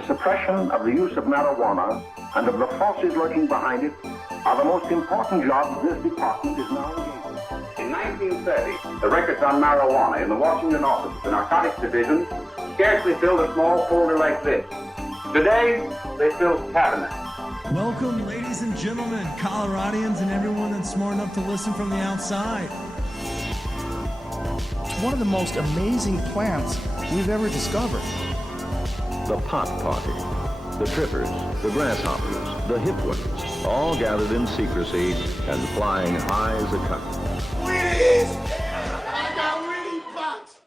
the suppression of the use of marijuana and of the forces lurking behind it are the most important jobs this department is now engaged in. In 1930, the records on marijuana in the Washington office of the Narcotics Division scarcely filled a small folder like this. Today, they fill cabinets. Welcome, ladies and gentlemen, Coloradians and everyone that's smart enough to listen from the outside. One of the most amazing plants we've ever discovered. The pot party, the trippers, the grasshoppers, the hip ones, all gathered in secrecy and flying high as a kite. I got weed pots!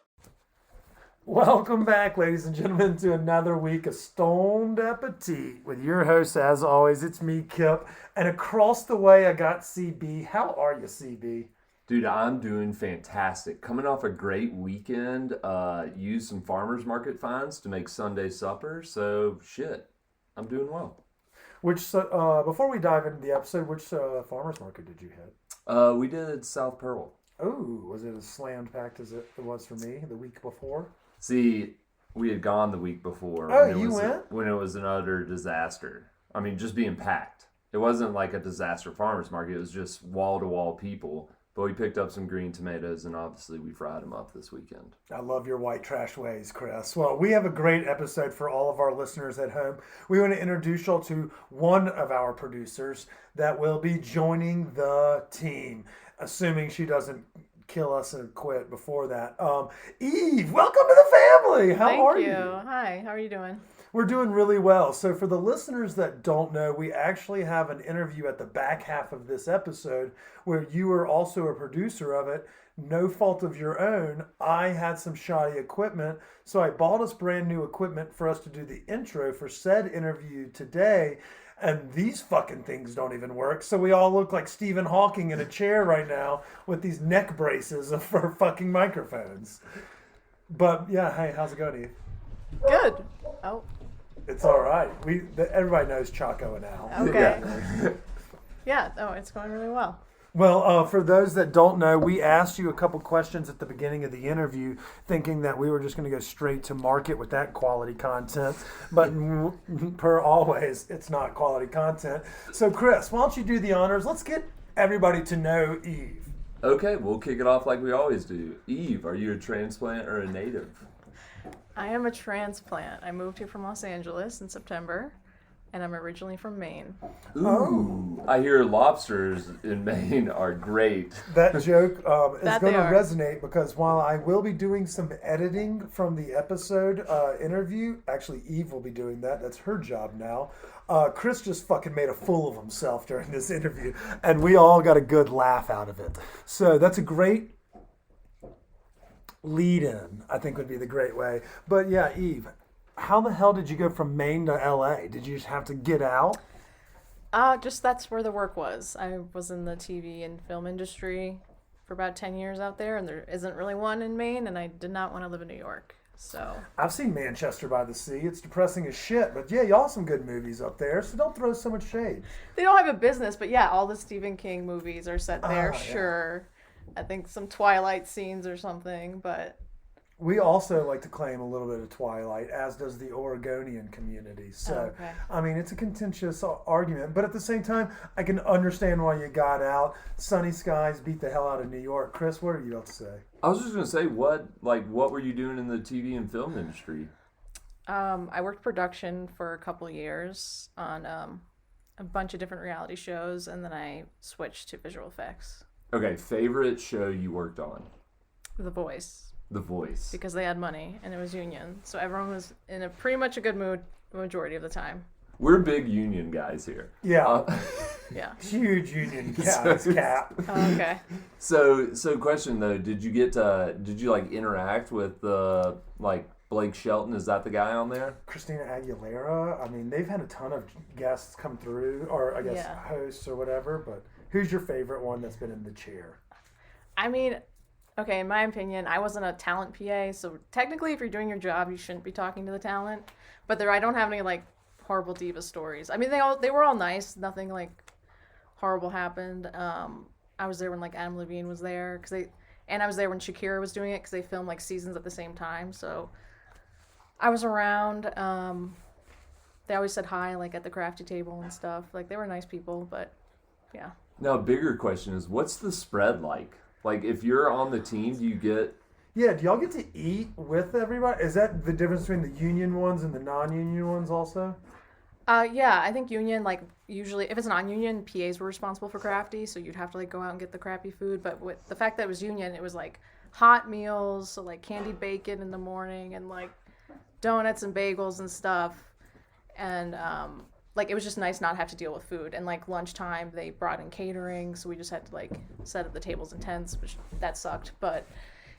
Welcome back, ladies and gentlemen, to another week of Stoned Appetit with your host, as always. It's me, Kip, and across the way I got CB. How are you, CB? Dude, I'm doing fantastic. Coming off a great weekend, used some farmers market finds to make Sunday supper. So, shit, I'm doing well. Before we dive into the episode, which farmers market did you hit? We did South Pearl. Oh, was it as slammed packed as it was for me the week before? See, we had gone the week before. Oh, you went? When it was an utter disaster. I mean, just being packed. It wasn't like a disaster farmers market. It was just wall-to-wall people. But we picked up some green tomatoes, and obviously we fried them up this weekend. I love your white trash ways, Chris. Well, we have a great episode for all of our listeners at home. We want to introduce y'all to one of our producers that will be joining the team, assuming she doesn't kill us and quit before that. Eve, welcome to the family. How are you? Thank you. Hi, how are you doing? We're doing really well. So for the listeners that don't know, we actually have an interview at the back half of this episode where you were also a producer of it. No fault of your own. I had some shoddy equipment, so I bought us brand new equipment for us to do the intro for said interview today. And these fucking things don't even work. So we all look like Stephen Hawking in a chair right now with these neck braces for fucking microphones. But yeah, hey, how's it going, Eve? Good. Oh, It's all right. Everybody knows Chaco and Al. okay. Yeah, it's going really well. Well, for those that don't know, we asked you a couple questions at the beginning of the interview, thinking that we were just going to go straight to market with that quality content. But per always, it's not quality content. So, Chris, why don't you do the honors? Let's get everybody to know Eve. Okay, we'll kick it off like we always do. Eve, are you a transplant or a native? I am a transplant. I moved here from Los Angeles in September, and I'm originally from Maine. Ooh, I hear lobsters in Maine are great. That joke is That going they to are. resonate because while I will be doing some editing from the episode interview, actually Eve will be doing that. That's her job now. Chris just fucking made a fool of himself during this interview, and we all got a good laugh out of it. So that's a great lead in, I think would be the great way. But yeah, Eve, how the hell did you go from Maine to LA? Did you just have to get out? Just that's where the work was. I was in the TV and film industry for about 10 years out there, and there isn't really one in Maine, and I did not want to live in New York. So I've seen Manchester by the Sea. It's depressing as shit, but yeah, y'all have some good movies up there, so don't throw so much shade. they don't have a business, but yeah, all the Stephen King movies are set there, yeah. sure. I think some Twilight scenes or something, but We also like to claim a little bit of Twilight, as does the Oregonian community. So, okay. I mean, it's a contentious argument, but at the same time, I can understand why you got out. Sunny skies beat the hell out of New York. Chris, what are you about to say? I was just gonna say, what were you doing in the TV and film industry? I worked production for a couple years on a bunch of different reality shows, and then I switched to visual effects. Okay, favorite show you worked on? The Voice, The Voice. because they had money and it was union, so everyone was in a pretty much a good mood the majority of the time. We're big union guys here. Yeah, Yeah. huge union guys, Cap. Oh, okay. So question though, did you like interact with Blake Shelton? Is that the guy on there? Christina Aguilera. I mean, they've had a ton of guests come through, or I guess Yeah. hosts or whatever, but who's your favorite one that's been in the chair? I mean, okay, in my opinion, I wasn't a talent PA, so technically if you're doing your job, you shouldn't be talking to the talent. But I don't have any like horrible diva stories. I mean, they were all nice. Nothing like horrible happened. I was there when like Adam Levine was there and I was there when Shakira was doing it because they filmed like seasons at the same time. So I was around. they always said hi, like at the crafty table and stuff. Like they were nice people, but yeah. Now, a bigger question is, what's the spread like? Like, if you're on the team, do you get... Yeah, do y'all get to eat with everybody? Is that the difference between the union ones and the non-union ones also? Yeah, I think union, like, usually, if it's non-union, PAs were responsible for crafty, so you'd have to, like, go out and get the crappy food. But with the fact that it was union, it was, like, hot meals, so, like, candied bacon in the morning and, like, donuts and bagels and stuff. And, like, it was just nice not to have to deal with food. And, like, lunchtime, they brought in catering, so we just had to, like, set up the tables and tents, which that sucked. But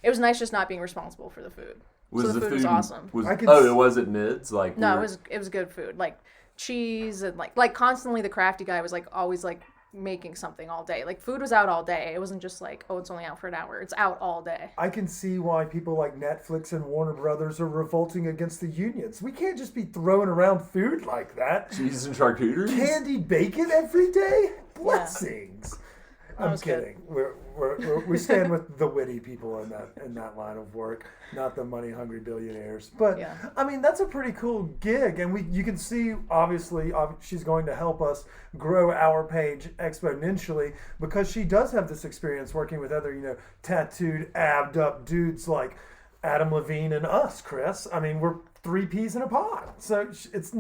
it was nice just not being responsible for the food. So the food was awesome. It wasn't mids? Like, no, it was good food. Like, cheese and like constantly the crafty guy was like always like making something all day. Like food was out all day. It wasn't just like, oh, it's only out for an hour. It's out all day. I can see why people like Netflix and Warner Brothers are revolting against the unions. We can't just be throwing around food like that. Cheese and charcuterie? Candied bacon every day? Blessings. Yeah. I'm kidding. We stand with the witty people in that line of work, not the money hungry billionaires. But yeah. I mean, that's a pretty cool gig, and you can see obviously she's going to help us grow our page exponentially because she does have this experience working with other tattooed, abbed up dudes like Adam Levine and us, Chris. I mean, we're 3 peas in a pod, so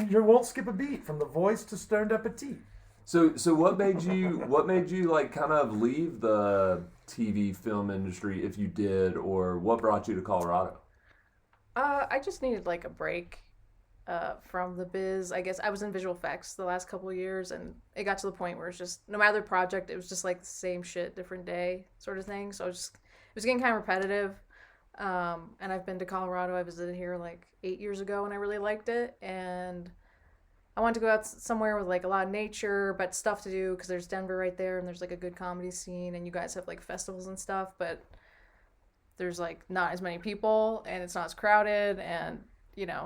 you won't skip a beat from the voice to stoned appetit. So what made you like kind of leave the TV film industry, if you did, or what brought you to Colorado? I just needed like a break from the biz. I guess I was in visual effects the last couple of years, and it got to the point where it's just no matter the project, it was just like the same shit, different day sort of thing. So it was getting kind of repetitive. And I've been to Colorado. I visited here like 8 years ago, and I really liked it. And I wanted to go out somewhere with like a lot of nature, but stuff to do because there's Denver right there, and there's like a good comedy scene, and you guys have like festivals and stuff, but there's like not as many people, and it's not as crowded, and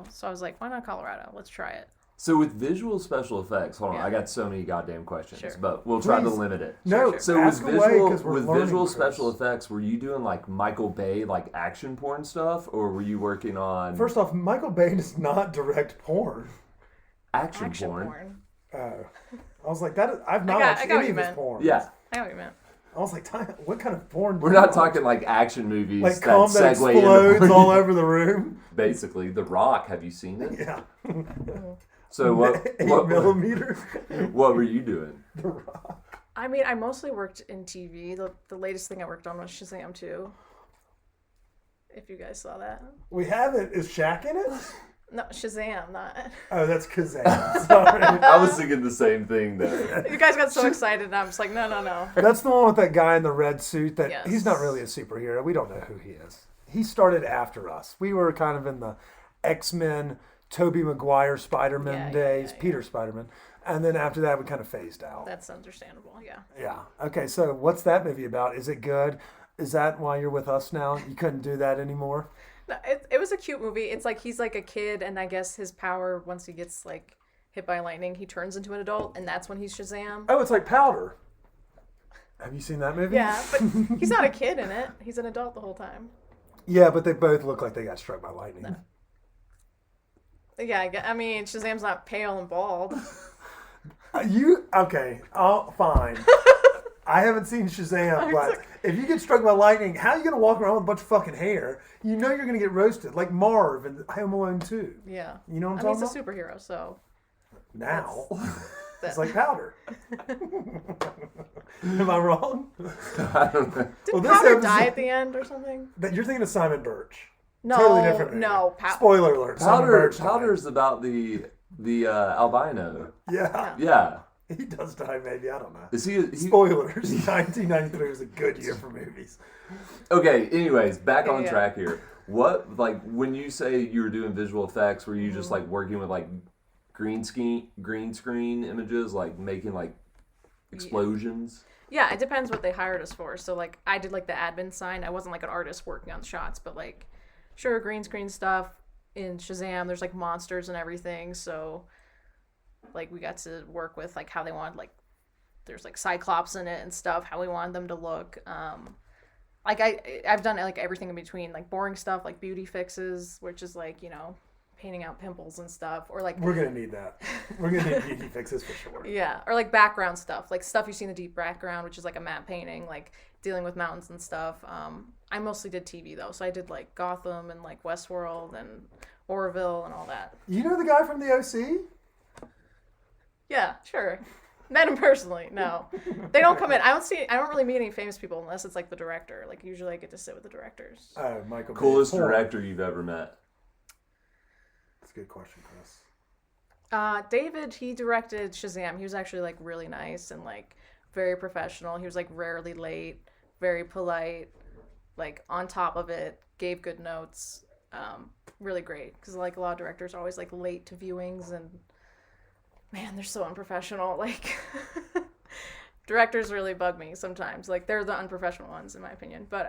so I was like, why not Colorado? Let's try it. So with visual special effects, hold on, Yeah. I got so many goddamn questions, Sure. but we'll try to Please. limit it. No, Sure. So ask with away, 'cause we're learning, visual Chris. special effects, were you doing like Michael Bay like action porn stuff, or were you working on First off, Michael Bay does not direct porn. action porn? I was like, I've not I watched got what any you of his meant. porn. Yeah. I know what you meant. I was like, what kind of porn? We're not talking like action movies like that calm that segue explodes into all over the room. Basically, The Rock. Have you seen it? Yeah. So what 8mm. what were you doing? The Rock. I mean, I mostly worked in TV. The latest thing I worked on was Shazam 2. If you guys saw that. We have it. Is Shaq in it? No, Shazam, not. Oh, that's Kazam. Sorry. I was thinking the same thing though. You guys got so excited, and I'm just like, no. That's the one with that guy in the red suit that Yes. he's not really a superhero. We don't know who he is. He started after us. We were kind of in the X-Men, Tobey Maguire Spider-Man days, Peter Spider-Man. And then after that, we kind of phased out. That's understandable, yeah. Yeah. Okay, so what's that movie about? Is it good? Is that why you're with us now? You couldn't do that anymore? No, it was a cute movie. It's like he's like a kid, and I guess his power, once he gets like hit by lightning, he turns into an adult, and that's when he's Shazam. Oh, it's like Powder. Have you seen that movie? Yeah, but he's not a kid in it. He's an adult the whole time. Yeah, but they both look like they got struck by lightning. No. Yeah, I mean, Shazam's not pale and bald. Okay, fine. I haven't seen Shazam, but if you get struck by lightning, how are you going to walk around with a bunch of fucking hair? You know you're going to get roasted, like Marv in Home Alone 2. Yeah. You know what I'm I mean, talking he's a superhero, so. Now, it's like Powder. Am I wrong? I don't know. Did Powder die at the end or something? You're thinking of Simon Birch. No, Totally different movie. no. Spoiler alert. Simon Birch died. Powder's about the albino. Yeah. Yeah. He does die, maybe. I don't know. Is he Spoilers. 1993 was a good year for movies. Okay, anyways, back on Yeah. track here. What, like, when you say you were doing visual effects, were you just, like, working with, like, green screen images, like, making, like, explosions? Yeah, it depends what they hired us for. So, like, I did, like, the admin sign. I wasn't, like, an artist working on shots, but, like, sure, green screen stuff. In Shazam, there's, like, monsters and everything, so, like, we got to work with, like, how they wanted, like, there's, like, Cyclops in it and stuff, how we wanted them to look. Like, I've done, like, everything in between, like, boring stuff, like, beauty fixes, which is, like, painting out pimples and stuff, or like We're gonna need that. We're gonna need beauty fixes for sure. yeah, or like background stuff, like stuff you see in the deep background, which is like a matte painting, like dealing with mountains and stuff. I mostly did TV though, so I did like Gotham and like Westworld and Orville and all that. You know the guy from the OC? Yeah, sure. Met him personally. No, they don't come in. I don't really meet any famous people unless it's like the director. Like usually I get to sit with the directors. Oh, Michael. Coolest Bay. director you've ever met? That's a good question, Chris. David, he directed Shazam. He was actually like really nice and like very professional. He was like rarely late, very polite, like on top of it, gave good notes. Really great, because like a lot of directors are always like late to viewings, and man, they're so unprofessional. Like directors really bug me sometimes. Like they're the unprofessional ones in my opinion. But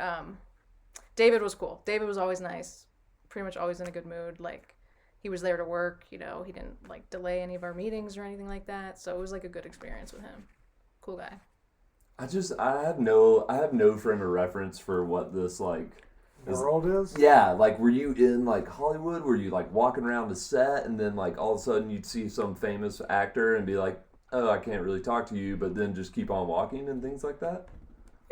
David was cool. David was always nice, pretty much always in a good mood. Like he was there to work, you know, he didn't like delay any of our meetings or anything like that. So it was like a good experience with him. Cool guy. I have no frame of reference for what this like World is? Yeah, like were you in like Hollywood? Were you like walking around the set and then like all of a sudden you'd see some famous actor and be like, oh, I can't really talk to you, but then just keep on walking and things like that?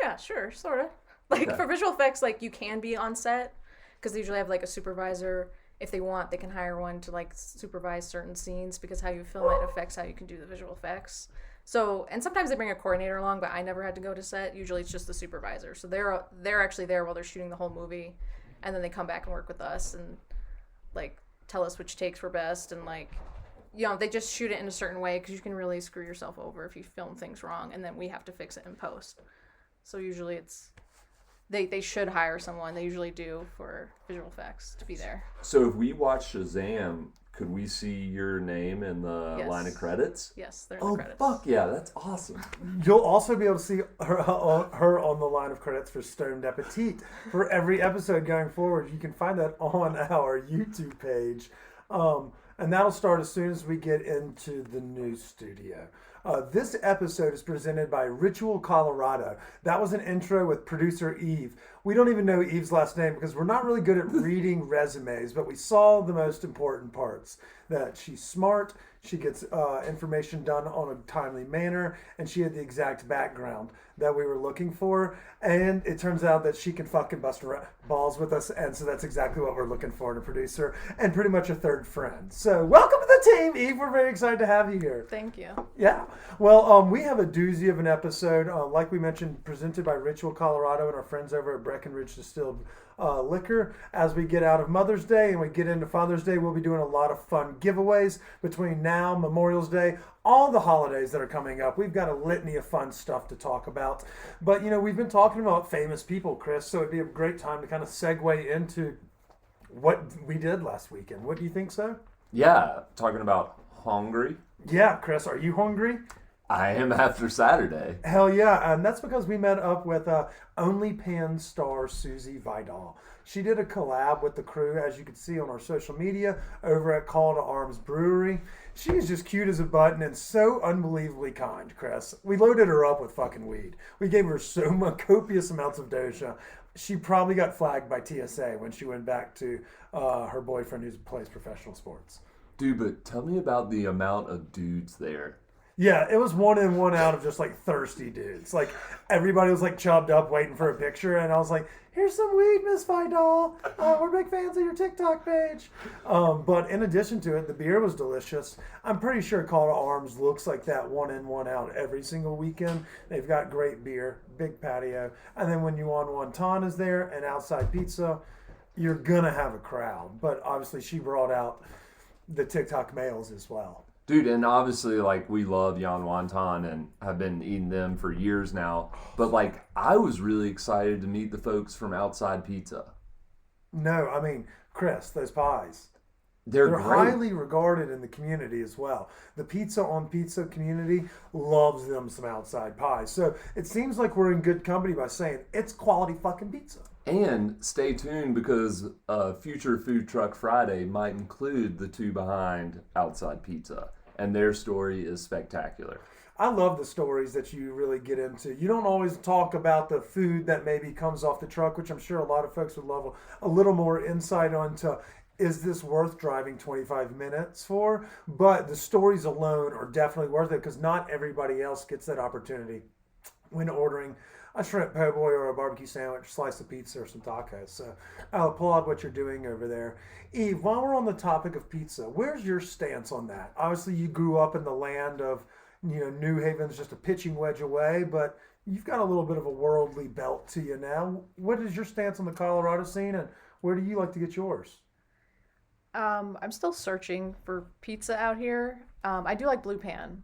Yeah, sure, sort of. Like Okay. for visual effects, like you can be on set because they usually have like a supervisor. If they want, they can hire one to like supervise certain scenes because how you film it affects how you can do the visual effects. So, and sometimes they bring a coordinator along, but I never had to go to set. Usually it's just the supervisor. So they're actually there while they're shooting the whole movie, and then they come back and work with us and like tell us which takes were best, and like, you know, they just shoot it in a certain way because you can really screw yourself over if you film things wrong, and then we have to fix it in post. So usually it's they should hire someone. They usually do for visual effects to be there. So if we watch Shazam, could we see your name in the Yes. line of credits? Yes, they're in the Oh, credits. fuck yeah, that's awesome. You'll also be able to see her on the line of credits for Stoned Appetit for every episode going forward. You can find that on our YouTube page. And that'll start as soon as we get into the new studio. This episode is presented by Ritual Colorado. That was an intro with producer Eve. We don't even know Eve's last name because we're not really good at reading resumes, but we saw the most important parts. That she's smart, she gets information done on a timely manner, and she had the exact background that we were looking for. And it turns out that she can fucking bust balls with us, and so that's exactly what we're looking for in a producer, and pretty much a third friend. So welcome to the team, Eve. We're very excited to have you here. Thank you. Yeah. Well, we have a doozy of an episode, like we mentioned, presented by Ritual Colorado and our friends over at Breckenridge Distilled Liquor. As we get out of Mother's Day and we get into Father's Day, we'll be doing a lot of fun giveaways between now, Memorial's Day, all the holidays that are coming up. We've got a litany of fun stuff to talk about. But, you know, we've been talking about famous people, Chris, so it'd be a great time to kind of segue into what we did last weekend. What do you think so? Yeah, talking about hungry. Yeah, Chris, are you hungry? I am after Saturday. Hell yeah, and that's because we met up with OnlyPan star Susie Vidal. She did a collab with the crew, as you can see on our social media, over at Call to Arms Brewery. She is just cute as a button and so unbelievably kind, Chris. We loaded her up with fucking weed. We gave her so much copious amounts of dosha. She probably got flagged by TSA when she went back to her boyfriend who plays professional sports. Dude, but tell me about the amount of dudes there. Yeah, it was one in, one out of just like thirsty dudes. Like everybody was like chubbed up waiting for a picture, and I was like, "Here's some weed, Miss Vidal. We're big fans of your TikTok page." But in addition to it, the beer was delicious. I'm pretty sure Call to Arms looks like that one in, one out every single weekend. They've got great beer, big patio, and then when you on Wonton is there and outside pizza, you're gonna have a crowd. But obviously, she brought out the TikTok males as well. Dude, and obviously, like, we love Yan Wonton and have been eating them for years now. But, like, I was really excited to meet the folks from Outside Pizza. No, I mean, Chris, those pies. They're They're great. highly regarded in the community as well. The Pizza on Pizza community loves them some outside pies. So it seems like we're in good company by saying it's quality fucking pizza. And stay tuned because future Food Truck Friday might include the two behind Outside Pizza. And their story is spectacular. I love the stories that you really get into. You don't always talk about the food that maybe comes off the truck, which I'm sure a lot of folks would love a little more insight onto is this worth driving 25 minutes for? But the stories alone are definitely worth it because not everybody else gets that opportunity when ordering a shrimp po' boy or a barbecue sandwich, slice of pizza, or some tacos. So I'll applaud what you're doing over there. Eve, while we're on the topic of pizza, where's your stance on that? Obviously, you grew up in the land of, New Haven's just a pitching wedge away, but you've got a little bit of a worldly belt to you now. What is your stance on the Colorado scene, and where do you like to get yours? I'm still searching for pizza out here. I do like Blue Pan.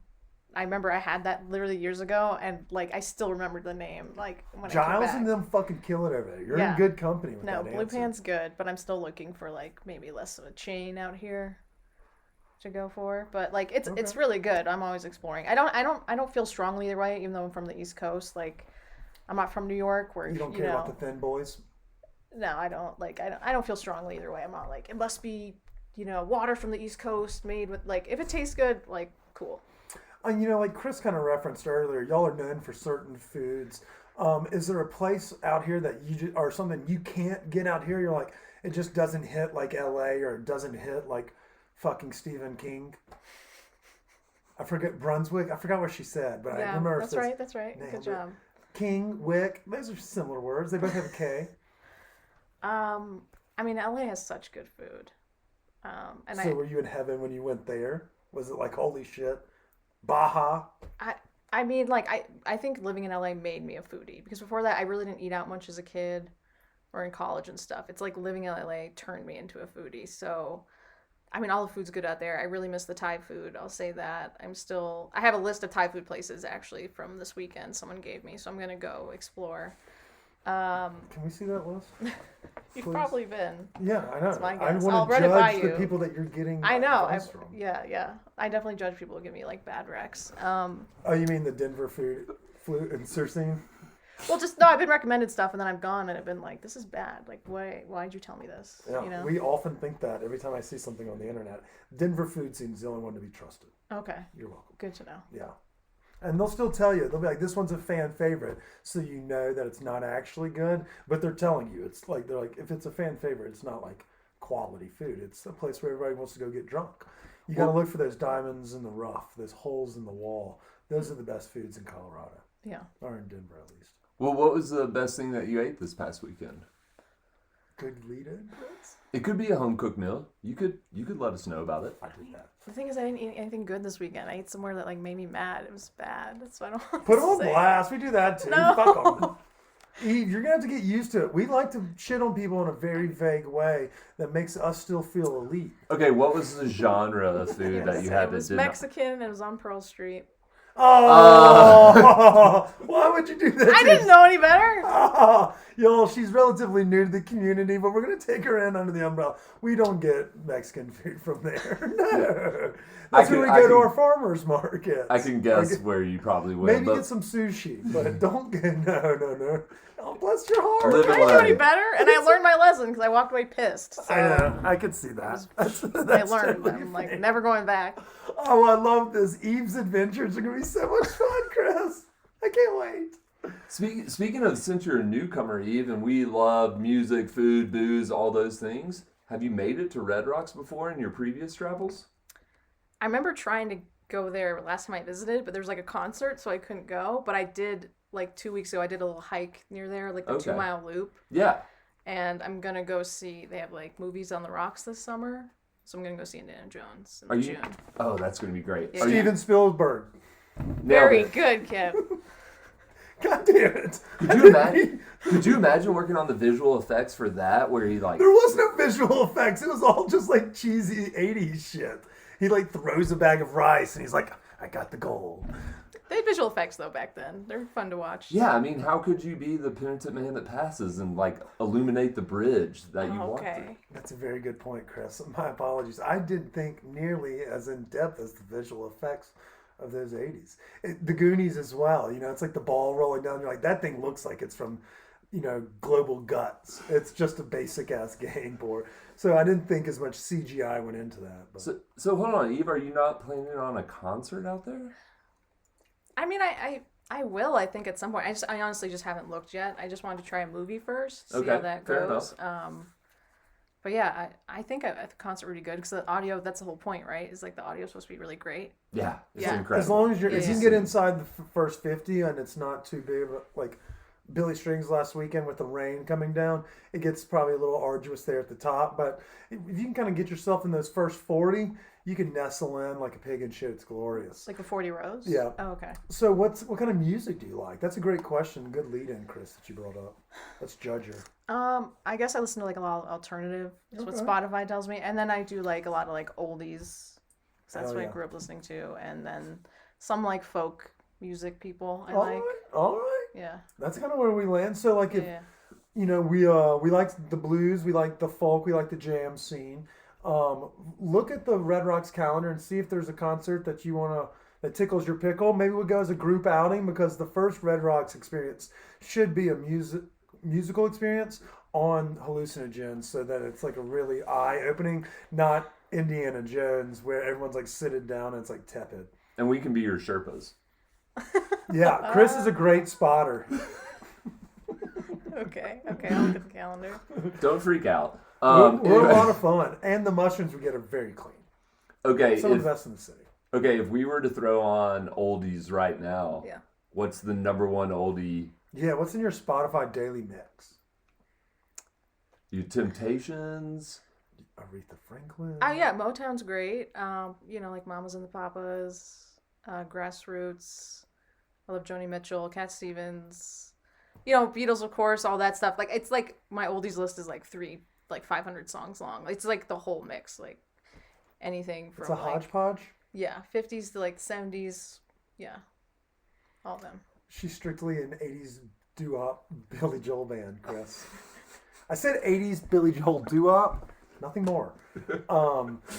I remember I had that literally years ago, and I still remember the name. Like when I Giles came back. and them fucking kill it over there. You're in Yeah. good company with No, that Blue answer. Pan's good, but I'm still looking for maybe less of a chain out here to go for. But it's really good. I'm always exploring. I don't feel strongly either way, even though I'm from the East Coast. I'm not from New York, where You don't care about the thin boys. No, I don't I don't feel strongly either way. I'm not it must be water from the East Coast made with if it tastes good, cool. Like Chris kind of referenced earlier, y'all are known for certain foods. Is there a place out here that or something you can't get out here? You're like, it just doesn't hit like LA, or it doesn't hit like fucking Stephen King. I forget Brunswick. I forgot what she said, but I remember. That's right. That's right. Good job. King, Wick. Those are similar words. They both have a K. I mean, LA has such good food. Were you in heaven when you went there? Was it like, holy shit, Baja? I mean, I think living in LA made me a foodie, because before that I really didn't eat out much as a kid or in college and stuff. It's like living in LA turned me into a foodie. So, I mean, all the food's good out there. I really miss the Thai food. I'll say that. I have a list of Thai food places actually from this weekend someone gave me, so I'm gonna go explore. Can we see that list? You've Please? probably been. Yeah, I know. That's my I guess. want I'll to run it by judge the you. people that you're getting. I know. advice from. Yeah. I definitely judge people who give me bad recs. Oh, you mean the Denver flu and Cersei? Well, I've been recommended stuff, and then I've gone and I've been like, this is bad. Why'd you tell me this? Yeah, we often think that every time I see something on the internet. Denver food seems the only one to be trusted. Okay. You're welcome. Good to know. Yeah. And they'll still tell you. They'll be like, this one's a fan favorite, so you know that it's not actually good. But they're telling you. It's like, they're like, if it's a fan favorite, it's not like quality food. It's a place where everybody wants to go get drunk. You got to look for those diamonds in the rough, those holes in the wall. Those are the best foods in Colorado. Yeah. Or in Denver, at least. Well, what was the best thing that you ate this past weekend? Good lead-in, Chris? It could be a home-cooked meal. You could let us know about it. I did that. The thing is, I didn't eat anything good this weekend. I ate somewhere that made me mad. It was bad. That's why I don't want Put to them on say. blast. We do that too. No. Fuck them. Eve, you're going to have to get used to it. We like to shit on people in a very vague way that makes us still feel elite. Okay, what was the genre of food that you had It was that did Mexican, and it was on Pearl Street. Oh, why would you do that? I didn't know any better. Y'all, she's relatively new to the community, but we're going to take her in under the umbrella. We don't get Mexican food from there. No. That's where we go to our farmers markets. I can guess where you probably would. Maybe get some sushi, but don't get, no. Oh, bless your heart. Live I and didn't know any learn. better, and I learned my lesson because I walked away pissed. So I know. I could see that. I learned. I'm never going back. Oh, I love this. Eve's adventures are going to be so much fun, Chris. I can't wait. Speaking of, since you're a newcomer, Eve, and we love music, food, booze, all those things, have you made it to Red Rocks before in your previous travels? I remember trying to go there last time I visited, but there was a concert, so I couldn't go. But I did 2 weeks ago. I did a little hike near there, the 2-mile loop. Yeah. And I'm gonna go see. They have movies on the rocks this summer, so I'm gonna go see Indiana Jones Are in you? June. Oh, that's gonna be great. Yeah. Are you- Steven Spielberg. Very good, Kip. God damn it. Could you imagine working on the visual effects for that, where he There was no visual effects. It was all just cheesy 80s shit. He throws a bag of rice and he's like, I got the gold. They had visual effects though back then. They're fun to watch. Yeah, I mean, how could you be the penitent man that passes and illuminate the bridge that you walk through? That's a very good point, Chris. My apologies. I didn't think nearly as in depth as the visual effects of those 80s. The Goonies as well. It's the ball rolling down. You're like, that thing looks like it's from, Global Guts. It's just a basic ass game board. So I didn't think as much CGI went into that. But. So hold on, Eve, are you not planning on a concert out there? I mean, I will. I think at some point. I honestly just haven't looked yet. I just wanted to try a movie first, see how that fair goes. But yeah, I think at the concert would be good because the audio, that's the whole point, right? Is like the audio is supposed to be really great. Yeah, it's Yeah. incredible. As long as if you can get Yeah. inside the first 50 and it's not too big, like Billy Strings last weekend with the rain coming down, it gets probably a little arduous there at the top. But if you can kind of get yourself in those first 40, you can nestle in like a pig in shit. It's glorious. Like the 40 rows? Yeah. Oh, okay. So what kind of music do you like? That's a great question. Good lead in, Chris, that you brought up. Let's judge her. I guess I listen to like a lot of alternative. That's what Okay. Spotify tells me. And then I do like a lot of like oldies. 'Cause that's Hell what yeah. I grew up listening to. And then some like folk music people I All like. right, all right. Yeah. That's kind of where we land. So like if Yeah. you know, we like the blues, we like the folk, we like the jam scene. Look at the Red Rocks calendar and see if there's a concert that you want to that tickles your pickle. Maybe we'll go as a group outing because the first Red Rocks experience should be a musical experience on hallucinogens, so that it's like a really eye-opening, not Indiana Jones where everyone's like sitting down and it's like tepid. And we can be your Sherpas. Yeah, Chris is a great spotter. Okay. I'll look at the calendar. Don't freak out. We're a lot of fun, and the mushrooms we get are very clean. Okay, Some of the best in the city. okay, if we were to throw on oldies right now, Yeah. what's the number one oldie? Yeah, what's in your Spotify daily mix? Your Temptations? Aretha Franklin. Oh yeah, Motown's great. You know, like Mamas and the Papas, Grassroots. I love Joni Mitchell, Cat Stevens. You know, Beatles, of course, all that stuff. Like it's like my oldies list is like 500 songs long. It's like the whole mix, like anything from It's a like hodgepodge. 50s to like 70s. Yeah, all of them. She's strictly an 80s doo-wop Billy Joel band, Chris. I said 80s Billy Joel doo-wop, nothing more.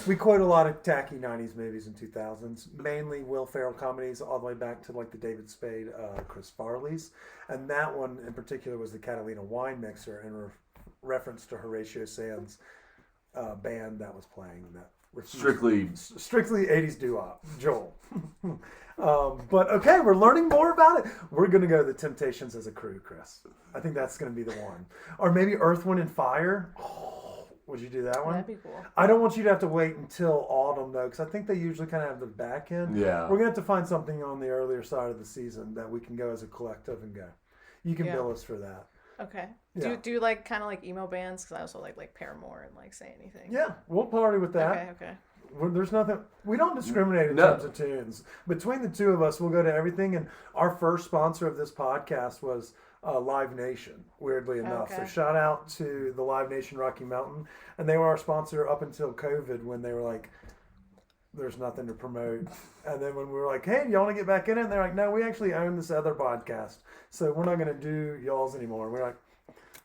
We quote a lot of tacky 90s movies and 2000s, mainly Will Ferrell comedies all the way back to like the David Spade, Chris Farley's. And that one in particular was the Catalina Wine Mixer in reference to Horatio Sands' band that was playing that. Strictly 80s doo-wop, Joel. But okay, we're learning more about it. We're going to go to the Temptations as a crew, Chris. I think that's going to be the one. Or maybe Earth, Wind, and Fire. Oh, would you do that one? That'd be cool. I don't want you to have to wait until autumn, though, because I think they usually kind of have the back end. Yeah. We're going to have to find something on the earlier side of the season that we can go as a collective and go. You can bill us for that. Okay. Yeah. Do you like kind of like emo bands? Because I also like Paramore and like Say Anything. Yeah, we'll party with that. Okay. There's nothing. We don't discriminate in No. terms of tunes. Between the two of us, we'll go to everything. And our first sponsor of this podcast was Live Nation. Weirdly enough, so Okay. shout out to the Live Nation Rocky Mountain, and they were our sponsor up until COVID when they were like, "There's nothing to promote." And then when we were like, "Hey, do y'all want to get back in it?" And they're like, "No, we actually own this other podcast, so we're not going to do y'all's anymore." We're like,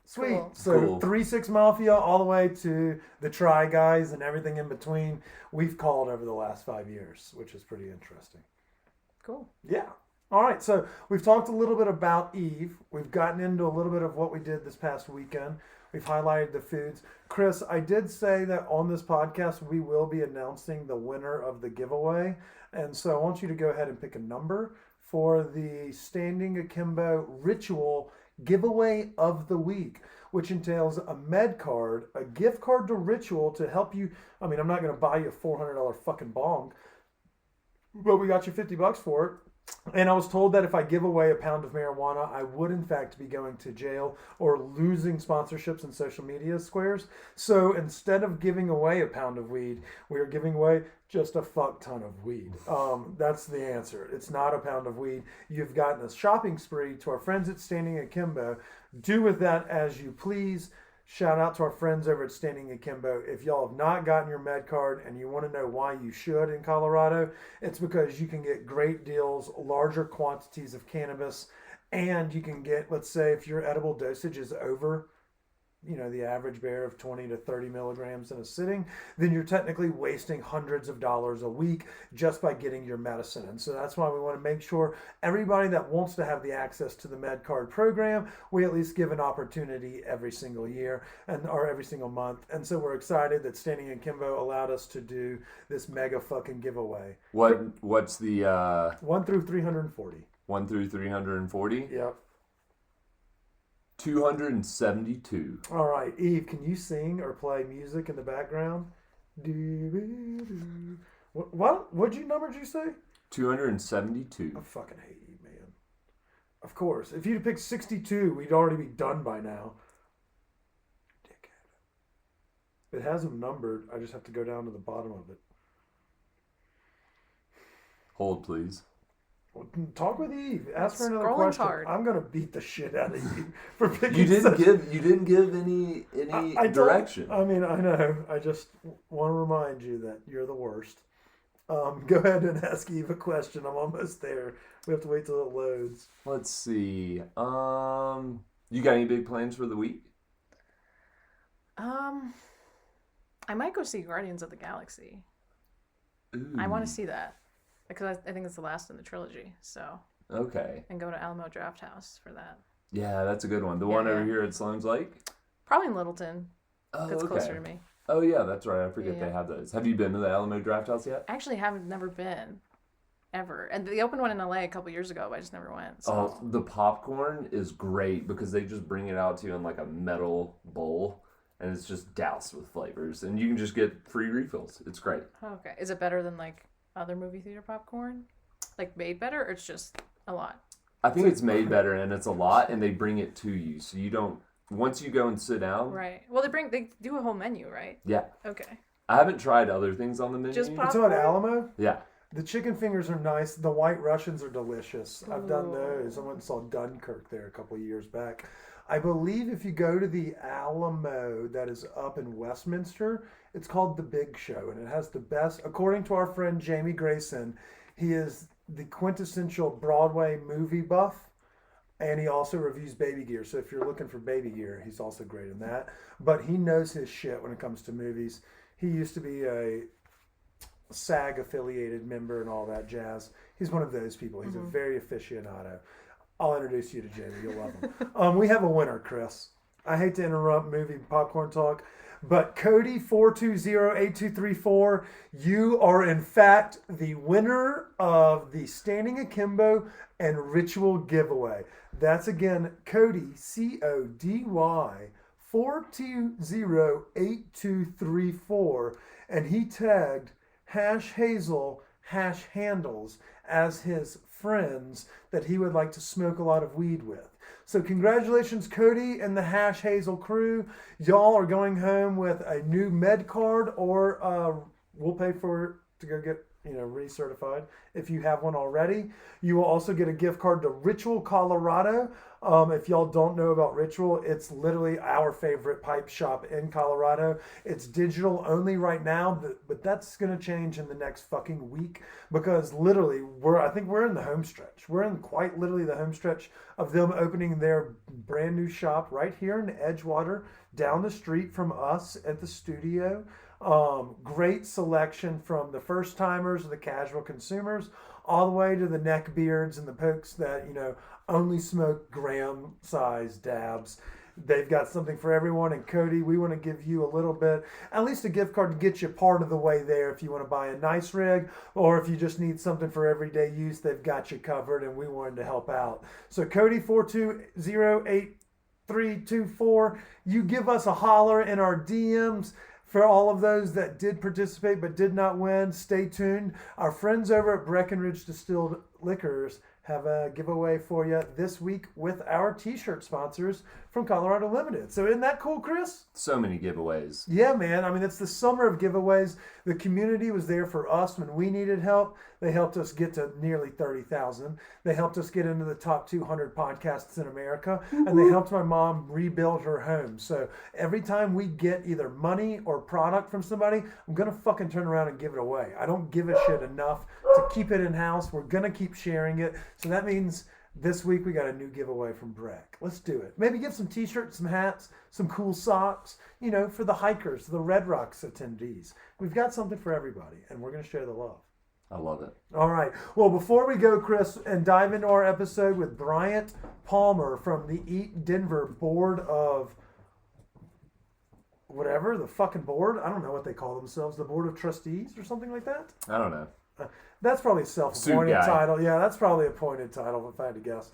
sweet. Cool. So Cool. 3-6 Mafia all the way to the Try Guys and everything in between, we've called over the last 5 years, which is pretty interesting. Cool. Yeah. All right. So we've talked a little bit about Eve. We've gotten into a little bit of what we did this past weekend. We've highlighted the foods. Chris, I did say that on this podcast, we will be announcing the winner of the giveaway. And so I want you to go ahead and pick a number for the Standing Akimbo Ritual giveaway of the week, which entails a med card, a gift card to Ritual to help you. I mean, I'm not going to buy you a $400 fucking bong, but we got you $50 for it. And I was told that if I give away a pound of marijuana, I would in fact be going to jail or losing sponsorships and social media squares. So instead of giving away a pound of weed, we are giving away just a fuck ton of weed. That's the answer. It's not a pound of weed. You've gotten a shopping spree to our friends at Standing Akimbo. Do with that as you please. Shout out to our friends over at Standing Akimbo. If y'all have not gotten your med card and you want to know why you should in Colorado, it's because you can get great deals, larger quantities of cannabis, and you can get, let's say, if your edible dosage is over, the average bear of 20 to 30 milligrams in a sitting, then you're technically wasting hundreds of dollars a week just by getting your medicine. And so that's why we want to make sure everybody that wants to have the access to the MedCard program, we at least give an opportunity every single year or every single month. And so we're excited that Standing Akimbo allowed us to do this mega fucking giveaway. what's the 1 through 340. 1 through 340? Yep. 272. All right, Eve, can you sing or play music in the background? What'd you say? 272. I fucking hate you, man. Of course. If you'd picked 62, we'd already be done by now. Dickhead. It has them numbered. I just have to go down to the bottom of it. Hold, please. Talk with Eve. Ask her another Scrolling's question. hard. I'm gonna beat the shit out of you for picking. You didn't give any direction. I mean, I know. I just want to remind you that you're the worst. Go ahead and ask Eve a question. I'm almost there. We have to wait till it loads. Let's see. You got any big plans for the week? I might go see Guardians of the Galaxy. Ooh. I want to see that because I think it's the last in the trilogy. So. Okay. And go to Alamo Draft House for that. Yeah, that's a good one. The one over here at Sloan's Lake? Probably in Littleton. Oh, it's okay. closer to me. Oh, yeah, that's right. I forget they have those. Have you been to the Alamo Draft House yet? Actually, haven't never been. Ever. And they opened one in LA a couple years ago, but I just never went. So. Oh, the popcorn is great because they just bring it out to you in like a metal bowl and it's just doused with flavors and you can just get free refills. It's great. Okay. Is it better than like other movie theater popcorn? Like made better or it's just a lot? I think it's made better and it's a lot and they bring it to you. So you don't, once you go and sit down. Right. Well, they do a whole menu, right? Yeah. Okay. I haven't tried other things on the menu. Just popcorn? It's on Alamo? Yeah. The chicken fingers are nice. The White Russians are delicious. I've done those. I went and saw Dunkirk there a couple of years back. I believe if you go to the Alamo that is up in Westminster, it's called The Big Show. And it has the best, according to our friend Jamie Grayson, he is the quintessential Broadway movie buff. And he also reviews baby gear. So if you're looking for baby gear, he's also great in that. But he knows his shit when it comes to movies. He used to be a SAG affiliated member and all that jazz. He's one of those people. He's a very aficionado. I'll introduce you to Jamie. You'll love him. We have a winner, Chris. I hate to interrupt movie popcorn talk, but Cody 4208234, you are in fact the winner of the Standing Akimbo and Ritual giveaway. That's again Cody CODY 4208234, and he tagged #Hazel #handles as his friends that he would like to smoke a lot of weed with. So congratulations, Cody and the #Hazel crew. Y'all are going home with a new med card, or we'll pay for it to go get recertified if you have one already. You will also get a gift card to Ritual, Colorado. If y'all don't know about Ritual, it's literally our favorite pipe shop in Colorado. It's digital only right now, but that's going to change in the next fucking week because literally I think we're in the home stretch. We're in quite literally the home stretch of them opening their brand new shop right here in Edgewater, down the street from us at the studio. Great selection from the first timers, the casual consumers, all the way to the neck beards and the pokes that, only smoke gram size dabs. They've got something for everyone. And Cody, we want to give you a little bit, at least a gift card to get you part of the way there. If you want to buy a nice rig or if you just need something for everyday use, they've got you covered and we wanted to help out. So Cody 4208324, you give us a holler in our DMs. For all of those that did participate but did not win, stay tuned. Our friends over at Breckenridge Distilled Liquors have a giveaway for you this week with our t-shirt sponsors from Colorado Limited. So isn't that cool, Chris? So many giveaways. Yeah, man. I mean, it's the summer of giveaways. The community was there for us when we needed help. They helped us get to nearly 30,000. They helped us get into the top 200 podcasts in America. And they helped my mom rebuild her home. So every time we get either money or product from somebody, I'm going to fucking turn around and give it away. I don't give a shit enough to keep it in-house. We're going to keep sharing it. So that means this week we got a new giveaway from Breck. Let's do it. Maybe give some t-shirts, some hats, some cool socks, for the hikers, the Red Rocks attendees. We've got something for everybody, and we're going to share the love. I love it. All right. Well, before we go, Chris, and dive into our episode with Bryant Palmer from the Eat Denver board of whatever, the fucking board. I don't know what they call themselves, the board of trustees or something like that. I don't know. That's probably a self-appointed title. Yeah, that's probably a appointed title if I had to guess.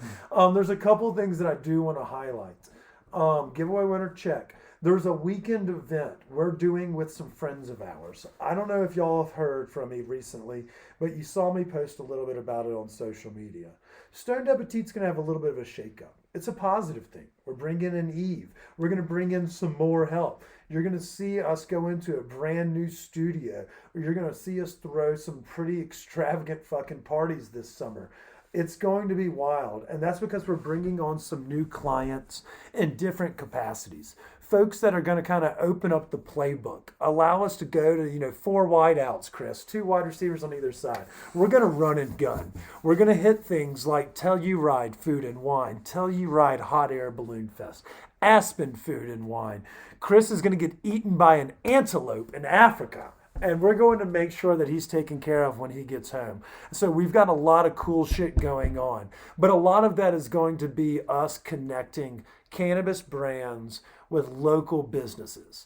There's a couple things that I do want to highlight. Giveaway winner, check. There's a weekend event we're doing with some friends of ours. I don't know if y'all have heard from me recently, but you saw me post a little bit about it on social media. Stoned Appetite's going to have a little bit of a shakeup. It's a positive thing. We're bringing in Eve. We're going to bring in some more help. You're going to see us go into a brand new studio. You're going to see us throw some pretty extravagant fucking parties this summer. It's going to be wild. And that's because we're bringing on some new clients in different capacities. Folks that are going to kind of open up the playbook, allow us to go to, 4 wide outs, Chris, 2 wide receivers on either side. We're going to run and gun. We're going to hit things like Telluride Food and Wine, Telluride Hot Air Balloon Fest, Aspen Food and Wine. Chris is going to get eaten by an antelope in Africa. And we're going to make sure that he's taken care of when he gets home. So we've got a lot of cool shit going on. But a lot of that is going to be us connecting cannabis brands with local businesses.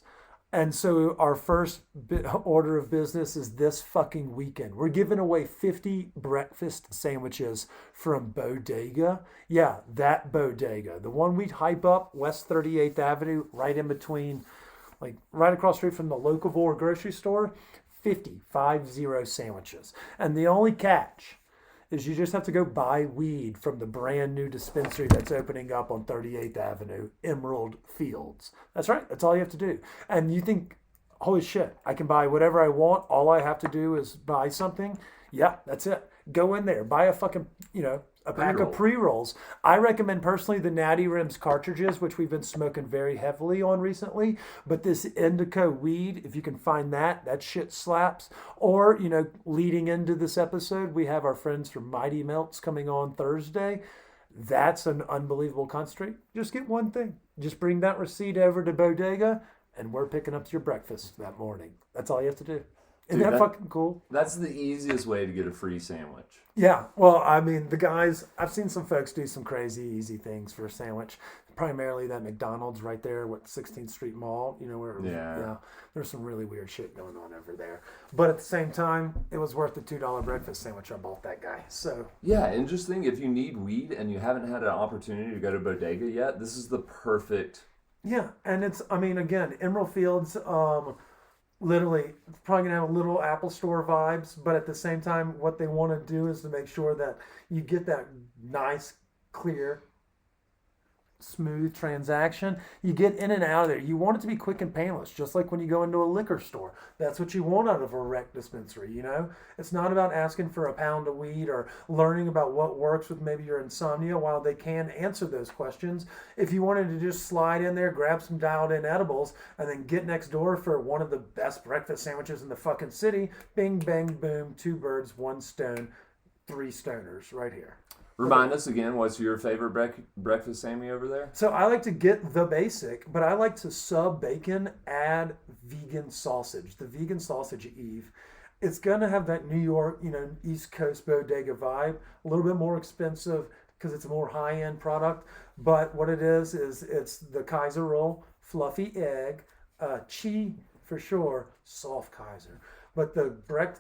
And so our first order of business is this fucking weekend. We're giving away 50 breakfast sandwiches from Bodega. Yeah, that Bodega. The one we hype up, West 38th Avenue, right in between, like right across the street from the Locavore grocery store. 50 sandwiches. And the only catch is you just have to go buy weed from the brand new dispensary that's opening up on 38th Avenue, Emerald Fields. That's right. That's all you have to do. And you think, holy shit, I can buy whatever I want. All I have to do is buy something. Yeah, that's it. Go in there, buy a fucking, a pack of pre-rolls. I recommend personally the Natty Rims cartridges, which we've been smoking very heavily on recently. But this indica weed, if you can find that shit slaps. Or, leading into this episode, we have our friends from Mighty Melts coming on Thursday. That's an unbelievable concentrate. Just get one thing. Just bring that receipt over to Bodega, and we're picking up your breakfast that morning. That's all you have to do. Isn't that fucking cool? That's the easiest way to get a free sandwich. Yeah. Well, I mean, the guys, I've seen some folks do some crazy easy things for a sandwich. Primarily that McDonald's right there with 16th Street Mall, where there's some really weird shit going on over there. But at the same time, it was worth the $2 breakfast sandwich I bought that guy. So yeah, and just think, if you need weed and you haven't had an opportunity to go to Bodega yet, this is the perfect. Yeah, and it's, again, Emerald Fields, literally, it's probably going to have a little Apple Store vibes, but at the same time, what they want to do is to make sure that you get that nice, clear, smooth transaction. You get in and out of there. You want it to be quick and painless, just like when you go into a liquor store. That's what you want out of a rec dispensary, It's not about asking for a pound of weed or learning about what works with maybe your insomnia. While they can answer those questions, if you wanted to just slide in there, grab some dialed in edibles, and then get next door for one of the best breakfast sandwiches in the fucking city, bing, bang, boom, 2 birds, 1 stone, 3 stoners right here. Remind us again, what's your favorite breakfast Sammy over there? So I like to get the basic, but I like to sub bacon, add vegan sausage. The vegan sausage Eve. It's going to have that New York, East Coast bodega vibe. A little bit more expensive because it's a more high-end product. But what it is it's the Kaiser roll, fluffy egg, cheese for sure, soft Kaiser. But the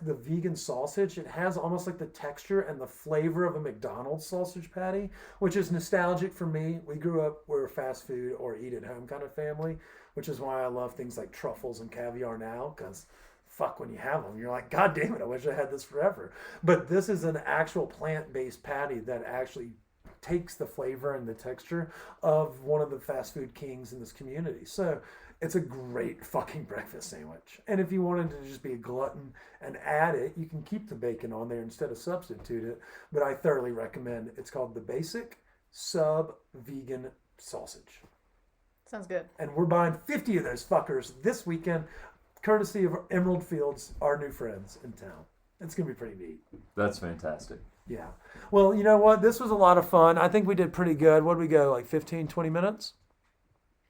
vegan sausage, it has almost like the texture and the flavor of a McDonald's sausage patty, which is nostalgic for me. We grew up, we're a fast food or eat at home kind of family, which is why I love things like truffles and caviar now, because fuck, when you have them, you're like, God damn it, I wish I had this forever. But this is an actual plant-based patty that actually takes the flavor and the texture of one of the fast food kings in this community. So it's a great fucking breakfast sandwich. And if you wanted to just be a glutton and add it, you can keep the bacon on there instead of substitute it. But I thoroughly recommend it. It's called the Basic Sub Vegan Sausage. Sounds good. And we're buying 50 of those fuckers this weekend, courtesy of Emerald Fields, our new friends in town. It's going to be pretty neat. That's fantastic. Yeah. Well, you know what? This was a lot of fun. I think we did pretty good. What did we go, like 15, 20 minutes?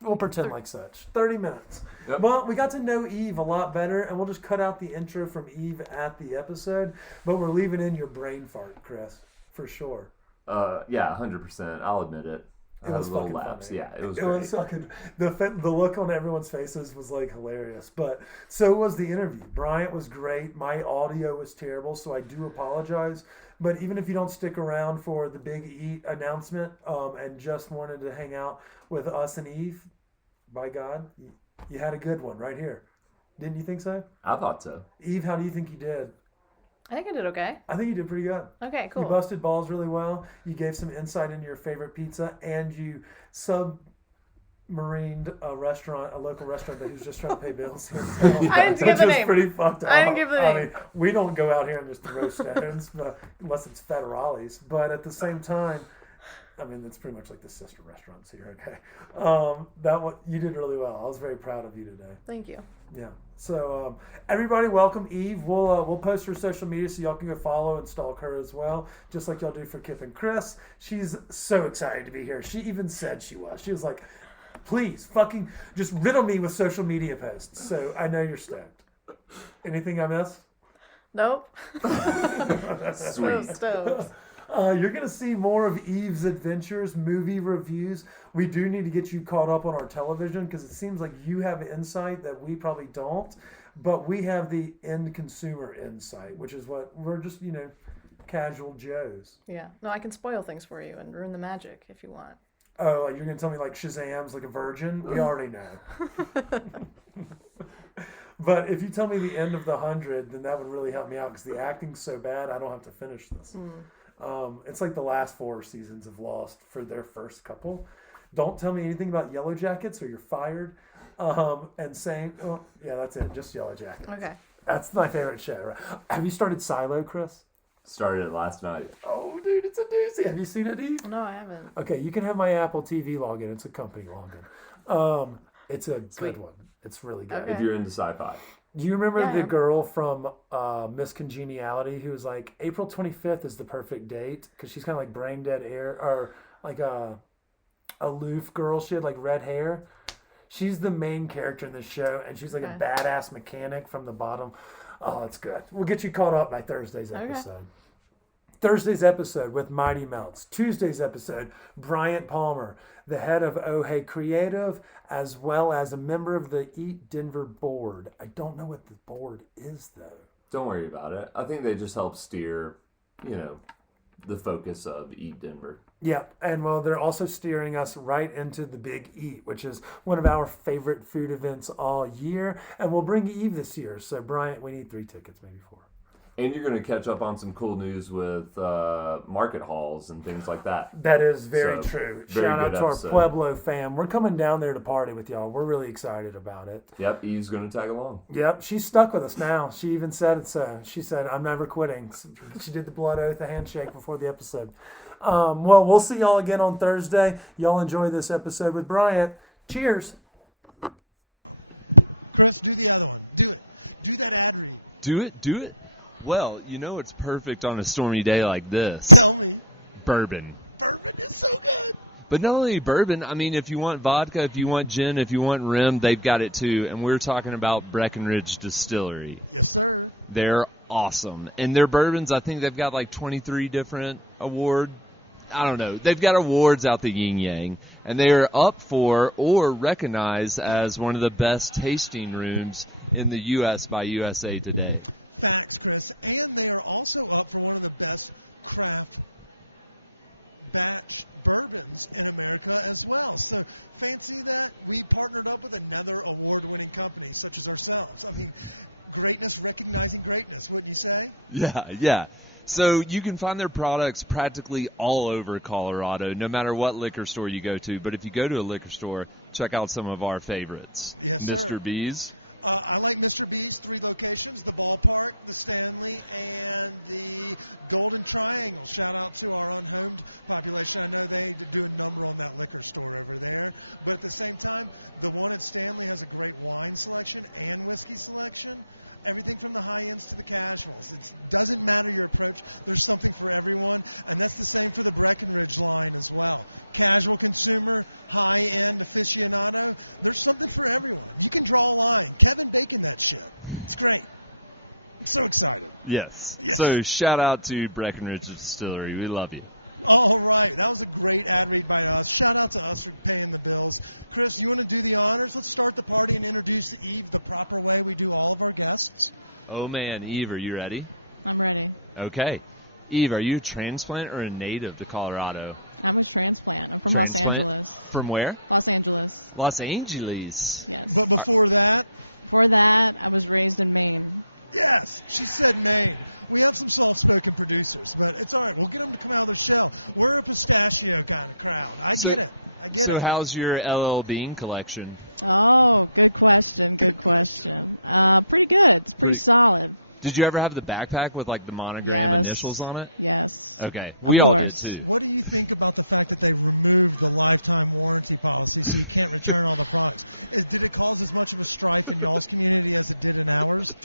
We'll pretend like such. 30 minutes. Yep. Well, we got to know Eve a lot better, and we'll just cut out the intro from Eve at the episode, but we're leaving in your brain fart, Chris, for sure. Yeah, 100%. I'll admit it. It was a little fucking lapse. funny. Yeah, it was It great. was fucking, the look on everyone's faces was like hilarious, but so was the interview. Bryant was great. My audio was terrible, so I do apologize. But even if you don't stick around for the Big Eat announcement and just wanted to hang out with us and Eve, by God, you had a good one right here. Didn't you think so? I thought so. Eve, how do you think you did? I think I did okay. I think you did pretty good. Okay, cool. You busted balls really well. You gave some insight into your favorite pizza, and you submarined a local restaurant that was just trying to pay bills here in town. I didn't give the Which is name. pretty fucked up. I didn't give the I name. mean, we don't go out here and just throw stones, unless it's federales. But at the same time, I mean, it's pretty much like the sister restaurants here. Okay, you did really well. I was very proud of you today. Thank you. Yeah. So everybody, welcome Eve. We'll post her social media so y'all can go follow and stalk her as well, just like y'all do for Kip and Chris. She's so excited to be here. She even said she was. She was like, "Please, fucking just riddle me with social media posts." So I know you're stoked. Anything I missed? Nope. Sweet. Stoked. You're going to see more of Eve's adventures, movie reviews. We do need to get you caught up on our television because it seems like you have insight that we probably don't, but we have the end consumer insight, which is what we're just, casual Joes. Yeah. No, I can spoil things for you and ruin the magic if you want. Oh, you're going to tell me like Shazam's like a virgin? We already know. But if you tell me the end of the 100, then that would really help me out because the acting's so bad, I don't have to finish this. It's like the last 4 seasons of Lost for their first couple. Don't tell me anything about Yellow Jackets or you're fired. And saying, oh, yeah, that's it. Just Yellow Jackets. Okay. That's my favorite show. Right? Have you started Silo, Chris? Started it last night. Oh, dude, it's a doozy. Have you seen it, Eve? No, I haven't. Okay, you can have my Apple TV login. It's a company login. It's a Sweet. good one. It's really good. Okay. If you're into sci-fi. Do you remember Yeah. the girl from Miss Congeniality who was like, April 25th is the perfect date? Because she's kind of like brain dead air, or like a aloof girl. She had like red hair. She's the main character in the show, and she's like a badass mechanic from the bottom. Oh, it's good. We'll get you caught up by Thursday's episode. Thursday's episode with Mighty Melts. Tuesday's episode, Bryant Palmer, the head of Oh Hey Creative, as well as a member of the Eat Denver board. I don't know what the board is, though. Don't worry about it. I think they just help steer, the focus of Eat Denver. Yeah, and well, they're also steering us right into the Big Eat, which is one of our favorite food events all year. And we'll bring Eve this year. So, Bryant, we need 3 tickets, maybe 4. And you're going to catch up on some cool news with market halls and things like that. That is very So, true. very Shout out good to our episode. Pueblo fam. We're coming down there to party with y'all. We're really excited about it. Yep, Eve's going to tag along. Yep, she's stuck with us now. She even said it so. She said, I'm never quitting. She did the blood oath, the handshake before the episode. Well, we'll see y'all again on Thursday. Y'all enjoy this episode with Bryant. Cheers. Chris, do the other one. Do it. Do that ad read. Do it. Well, it's perfect on a stormy day like this. Tell me. Bourbon. Bourbon is so good. But not only bourbon, I mean, if you want vodka, if you want gin, if you want rim, they've got it too. And we're talking about Breckenridge Distillery. Yes, sir. They're awesome. And their bourbons, I think they've got like 23 different awards. I don't know. They've got awards out the yin yang. And they are up for or recognized as one of the best tasting rooms in the U.S. by USA Today. Facts, Chris. And they are also up for one of the best craft batch bourbons in America as well. So fancy that. We partnered up with another award-winning company such as ourselves. I mean, greatness recognizing greatness, wouldn't you say? Yeah. So you can find their products practically all over Colorado, no matter what liquor store you go to. But if you go to a liquor store, check out some of our favorites. Yes, sir. Mr. B's. I like Mr. B's 3 locations, the Ballpark, the Stanley, and the Golden Triangle. Shout out to our unhomed population. I know they do a number on that liquor store over there. But at the same time, the one at Stanley has a great wine selection and whiskey selection. Everything from the high ends to the casuals. It doesn't matter your approach. There's something for everyone. And that's the same for the Breckenridge line as well. Casual consumer, high-end aficionado. There's something for everyone. You can draw a line. Kevin Bacon that shit. It's great. I'm so excited. Yes. So shout out to Breckenridge Distillery. We love you. All right. That was a great ad read by us. Shout out to us for paying the bills. Chris, you want to do the honors? Let's start the party and introduce Eve the proper way we do all of our guests. Oh, man. Eve, are you ready? I'm ready. Okay. Eve, are you a transplant or a native to Colorado? I'm a transplant. I'm from Los Angeles. From where? Los Angeles. Los Angeles. Yes. But before that, I was raised in Maine. yes, she said Maine. We have some soft-spoken producers, but it's all right. We'll get them to come out of their shell. We're a pistachio kind of crowd. I get it. So how's your LL Bean collection? Oh, good question. Good question. Pretty good. It's pretty solid. Did you ever have the backpack with like the monogram Yes. initials on it? Yes. Okay. Of We all did course. too. What do you think about the fact that they removed the lifetime warranty policy so you can't return all the products? Did it cause as much of a strife in y'all's community as it did in ours?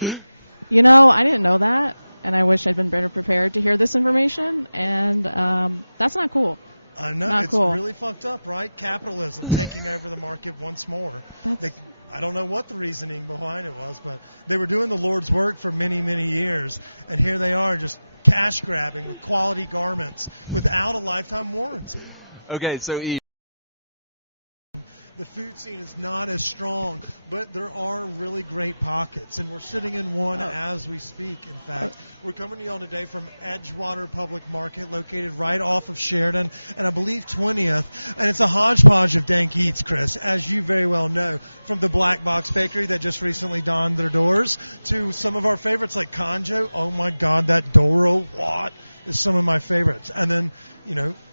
You know, I didn't know that, and I wish I'd been better prepared to hear this information, and that's not cool. I know. Not It's cool. really fucked up, right? Capitalism taking over the market once more. I don't know what the reasoning behind it was, but they were doing the Lord's work for many, many years, and here they are just cash grabbing with quality garments without a lifetime warranty. Okay, so Eve. The food scene is not as strong, but there are really great pockets, and we're sitting in one as we speak, in fact. We're coming to y'all today from Edgewater Public Market, located right off of Sheridan, and I believe 20th, and it's a hodgepodge of dank eats, Chris, as you very well know, from the Black Box Bakery that just recently donned their doors, to some of our favorites like Conjo. Oh my God, that Doro Watt is some of my favorites. And then,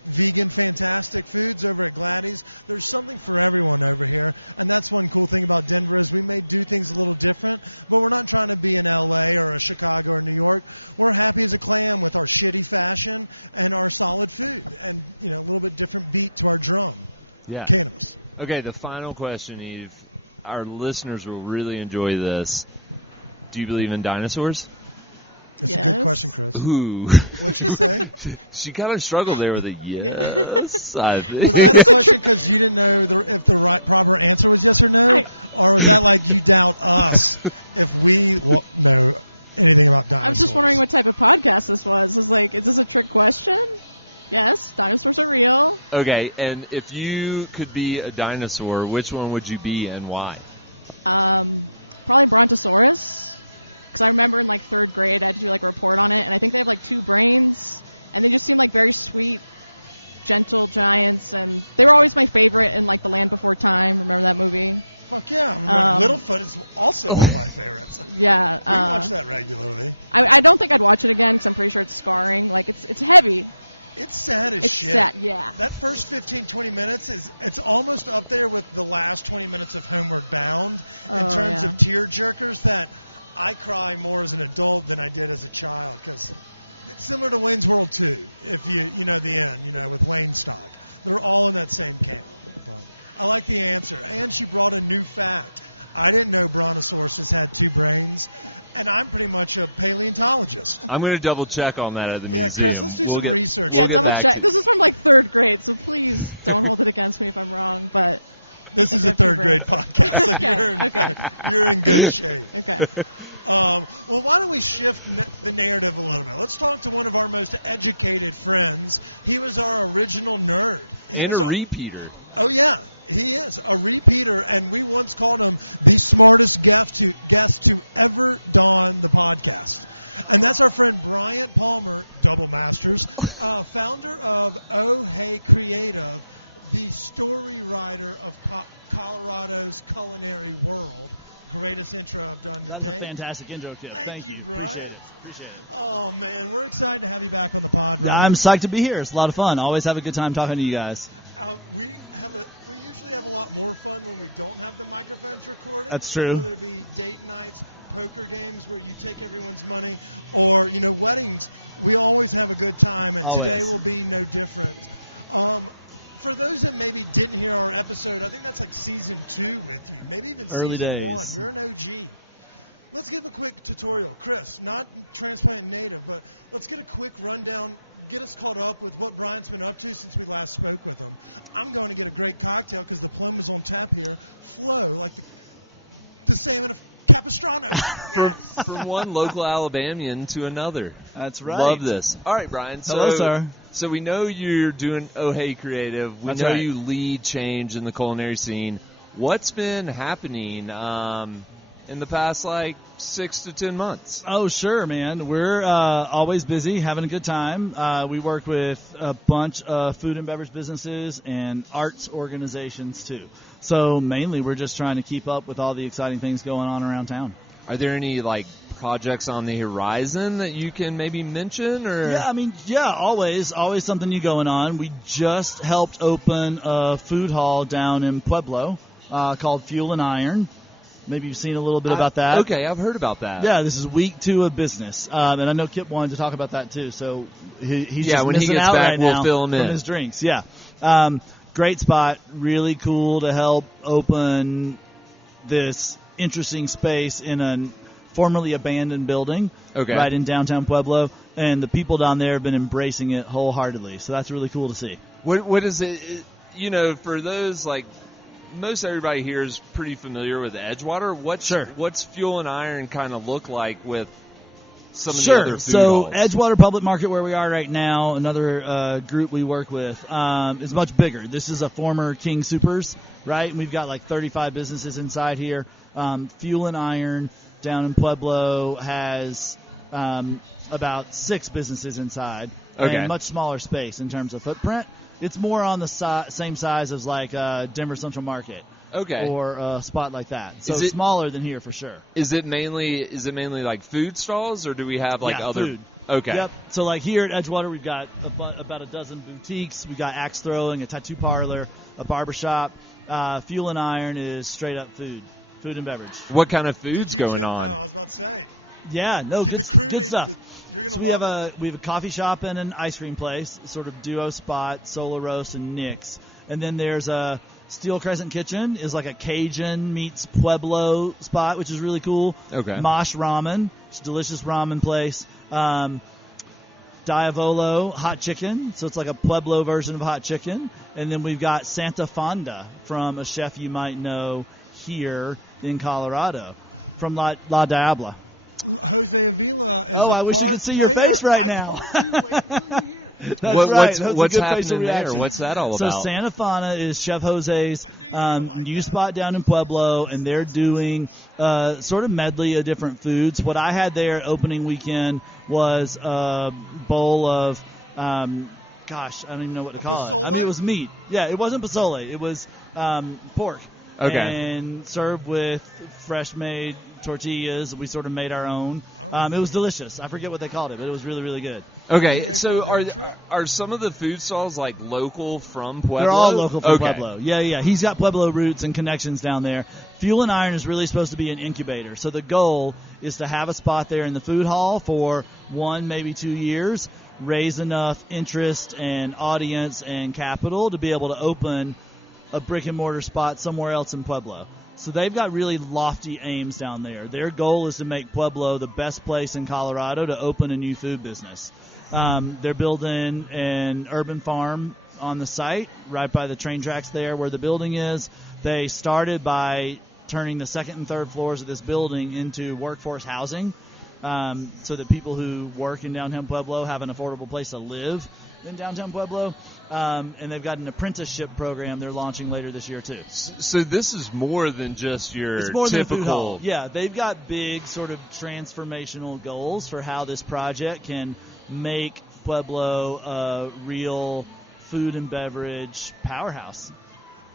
vegan fantastic foods over at Gladys. There's something for everyone over here. And that's one cool thing about Denver is we may do things a little different, but we're not trying to be in LA or a Chicago or New York. We're happy as a clam with our shitty fashion and our solid food and, a little bit different beat to our drum. Yeah. Cannabis. Okay, the final question, Eve. Our listeners will really enjoy this. Do you believe in dinosaurs? That's a good question, Chris. Ooh. What'd she say? She kind of struggled there with a yes. I think. Was that a question because you didn't know if the right proper answer was yes or no? Or was that like you doubt us if we know anything about dinosaurs? I'm just wondering what type of podcast this was. I was like, is this a trick question? Yes, dinosaurs are real. Okay, and if you could be a dinosaur, which one would you be and why? Probably Brontosaurus. Because I remember in like 3rd grade, I had to do like a report on it, and I think they have like 2 brains, and they just seem like very sweet, gentle giants, and they were always my favorite in like The Land Before Time. Remember that movie? Fuck yeah. Littlefoot is also one of my favorites. Yeah. We watch that regularly. I don't think I'd watch it again because I'm pretty sure it's scarring. Like, it's heavy. It's sad as It's shit. sad, yeah. That first 15, 20 minutes it's almost up there with the last 20 minutes of Homeward Bound in terms of tear jerkers that I cry more as an adult than I did as a child because it's similar to Wayne's World 2, if you know the end, with Wayne stock. They're all in that same camp. But I like the answer. And she brought a new fact. I didn't know Brontosaurus had 2 brains, and I'm pretty much a paleontologist. I'm going to double check on that at the museum. Yeah, Chris, let's do some research. Yeah, double check. This is from like 3rd grade, so please don't hold it against me if I'm wrong, but... This is a 3rd grade podcast, so you're in good shape. Okay. Well, why don't we shift the narrative a little bit? Let's talk to one of our most educated friends. He was our original nerd. And a repeater. Oh, yeah. He is a repeater, and we once called him the smartest guest to ever don the podcast. And that's our friend Bryant Palmer, Double Masters, founder of Oh Hey Creative, the story writer of Colorado's culinary world. Greatest intro I've done today. That's a fantastic intro, kid. Thank you, Brian. Appreciate it. Oh, man, we're excited to have you back on the pod, brother. I'm psyched to be here. It's a lot of fun. Always have a good time talking to you guys. We usually have a lot more fun when we don't have the microphones recorded. That's true. Whether it be date nights, poker games where you take everyone's money, or weddings. We always have a good time, and Always. today will be no different. For those that maybe didn't hear our episode, I think that's like season 2 with you, maybe even Early season days. 1. You're an OG. Let's give a quick tutorial. Chris, not transplant native, but let's get a quick rundown, get us caught up with what Brian's been up to since we last spoke with him. I'm going to get a great cocktail because the Pueblo's on tap here. Flow, like the salmon of Capistrano. From one local Alabamian to another. That's right. Love this. All right, Brian. Hello, sir. So we know you're doing Oh Hey Creative. We That's know right. you lead change in the culinary scene. What's been happening in the past, 6 to 10 months? Oh, sure, man. We're always busy, having a good time. We work with a bunch of food and beverage businesses and arts organizations, too. So mainly we're just trying to keep up with all the exciting things going on around town. Are there any, projects on the horizon that you can maybe mention? Or Yeah, always something new going on. We just helped open a food hall down in Pueblo called Fuel and Iron. Maybe you've seen a little bit about that. Okay, I've heard about that. Yeah, this is week 2 of business, and I know Kip wanted to talk about that too. So he's just when he missing gets out back, right we'll now fill him from in. his drinks. Yeah, great spot, really cool to help open this interesting space in a formerly abandoned building right in downtown Pueblo, and the people down there have been embracing it wholeheartedly. So that's really cool to see. What is it? For those most everybody here is pretty familiar with Edgewater. What's Fuel and Iron kind of look like with some of the other food halls? Edgewater Public Market, where we are right now, another group we work with, is much bigger. This is a former King Soopers, right? And we've got 35 businesses inside here. Fuel and Iron down in Pueblo has about 6 businesses inside, and much smaller space in terms of footprint. It's more on the same size as Denver Central Market, or a spot like that. So it's smaller than here for sure. Is it mainly food stalls, or do we have other food? Okay. Yep. So here at Edgewater, we've got about a dozen boutiques. We've got axe throwing, a tattoo parlor, a barbershop. Fuel and Iron is straight up food and beverage. What kind of food's going on? I was about to say. Yeah, no, good stuff. You're gonna love it. We have a coffee shop and an ice cream place, sort of duo spot, Solar Roast and Nick's. And then there's a Steel Crescent Kitchen, is a Cajun meets Pueblo spot, which is really cool. Okay. Mosh Ramen, it's a delicious ramen place. Diavolo Hot Chicken, so it's like a Pueblo version of hot chicken. And then we've got Santa Fonda from a chef you might know here in Colorado, from La Diabla. Jose Avila is I wish you could see your face right now. That's what's happening there? What's that all about? So Santa Fana is Chef Jose's new spot down in Pueblo, and they're doing sort of medley of different foods. What I had there opening weekend was a bowl of, I don't even know what to call pozole? it. I mean, it was meat. Yeah, it wasn't pozole. It was pork. Okay. And served with fresh-made tortillas. We sort of made our own. It was delicious. I forget what they called it, but it was really, really good. Okay, so are some of the food stalls local from Pueblo? They're all local from Pueblo. Yeah. He's got Pueblo roots and connections down there. Fuel and Iron is really supposed to be an incubator. So the goal is to have a spot there in the food hall for 1, maybe 2 years, raise enough interest and audience and capital to be able to open a brick-and-mortar spot somewhere else in Pueblo. So they've got really lofty aims down there. Their goal is to make Pueblo the best place in Colorado to open a new food business. They're building an urban farm on the site, right by the train tracks there where the building is. They started by turning the second and third floors of this building into workforce housing, so that people who work in downtown Pueblo have an affordable place to live in downtown Pueblo. And they've got an apprenticeship program they're launching later this year, too. So this is more than just your it's more typical... than a food hall. Yeah, they've got big sort of transformational goals for how this project can make Pueblo a real food and beverage powerhouse.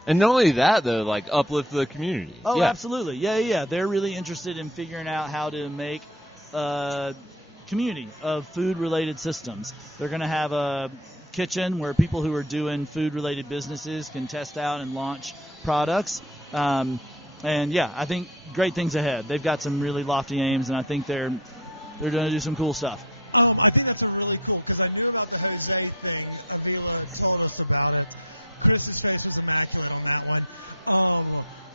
And not only that, though, uplift the community. Oh, yeah. Absolutely. Yeah. They're really interested in figuring out how to make a community of food-related systems. They're going to have a kitchen where people who are doing food-related businesses can test out and launch products. And, I think great things ahead. They've got some really lofty aims, and I think they're going to do some cool stuff. I think that's a really cool, because I knew about the Jose thing. Avila told us about it. Chris's face was immaculate on that one.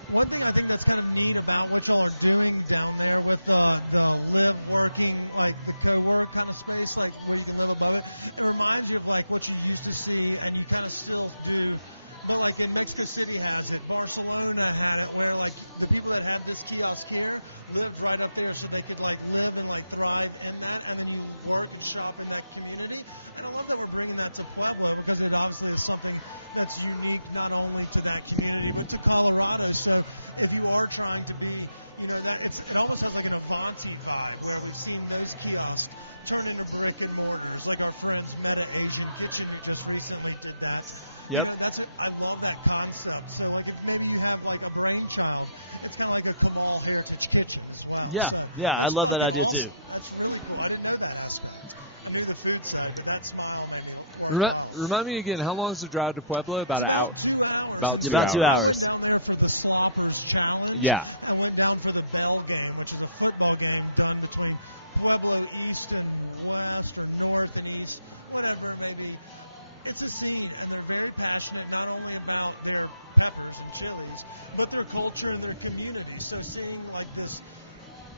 One thing I think that's kind of neat about what y'all are doing down there with the live working, the co-work kind of space, where you can live above it, it reminds you of what you used to see, and you kind of still do. But in Mexico City has it, Barcelona had it, where the people that had this kiosk here lived right up there, so they could live and thrive in that, and then you work and shop in that community. And I love that we're bringing that to Pueblo, because it obviously is something that's unique not only to that community but to Colorado. So if you are trying to be You know, that it almost has like an Avanti vibe where we've seen those kiosks turn into brick and mortars, like our friends Meta Asian Kitchen who just recently did that. Yep. You know, I love that concept. So like if maybe you have like a brainchild, it's kind of like a Kamal Heritage Kitchen as well. Yeah, so yeah, I that's love that fucking idea awesome. too. That's really cool. I didn't know that aspect. I knew the food side, but that smile made me worthwhile. Remind me again, how long is the drive to Pueblo? It's about 2 hours. About And 2 so hours. I went down there for the Sloppers Challenge. Yeah. I went down for the Bell game, which is a football game done between Pueblo East and West, or North and East, whatever it may be. It's a scene, and they're very passionate not only about their peppers and chilies, but their culture and their community. So seeing like this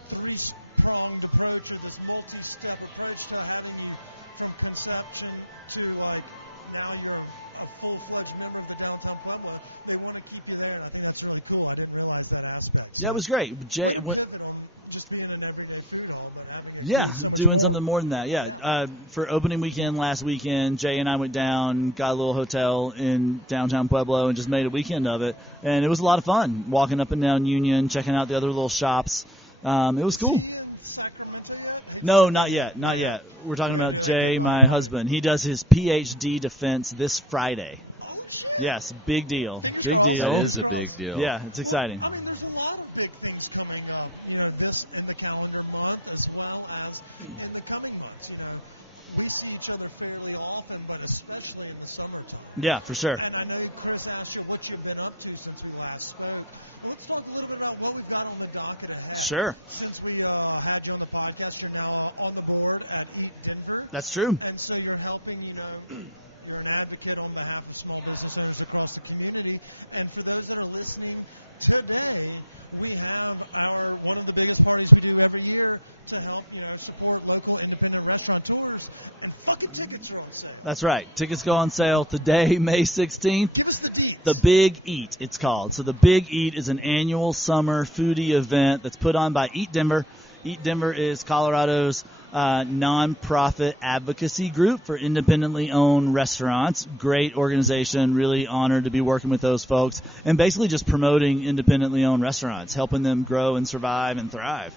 three-pronged approach, or this multi-step approach to having you from conception to like now you're a full-fledged member of the downtown Pueblo, they want to keep you there, and I think that's really cool. I didn't realize that aspect. So Yeah, it was great. way to pivot on just being an everyday food hall, but having it Yeah, be so much doing more. something more than that. Yeah. For opening weekend last weekend, Jay and I went down, got a little hotel in downtown Pueblo, and just made a weekend of it. And it was a lot of fun, walking up and down Union, checking out the other little shops. It was cool. Is he in Sacramento yet? Hate to No, say not that. yet. Not yet. We're talking We're about gonna do that Jay, goodbye my party. husband. He does his PhD defense this Friday. Oh, shit. Yes, big deal. Fingers Big crossed. deal. That is Fingers a big crossed. deal. Yeah, it's exciting. Well, I mean, there's a lot of big things coming up, you know, this in the calendar month as well as in the coming months. You know, we see each other fairly often, but especially in the summertime. Yeah, for sure. And I know Chris asked you what you've been up to since we last spoke. Well, let's talk a little bit about what we've got on the docket ahead. Sure. Since we had you on the podcast, you're now on the board at Eat Denver. That's true. And so you're helping, you know, you're an advocate on behalf of small business owners across the community. And for those that are listening today, we have one of the biggest parties we do every year to help, you know, support local independent restaurateurs, and fucking tickets are on sale. That's right. Tickets go on sale today, May 16th. Give us the deets. The Big Eat, it's called. So the Big Eat is an annual summer foodie event that's put on by Eat Denver. Eat Denver is Colorado's nonprofit advocacy group for independently owned restaurants. Great organization. Really honored to be working with those folks and basically just promoting independently owned restaurants, helping them grow and survive and thrive.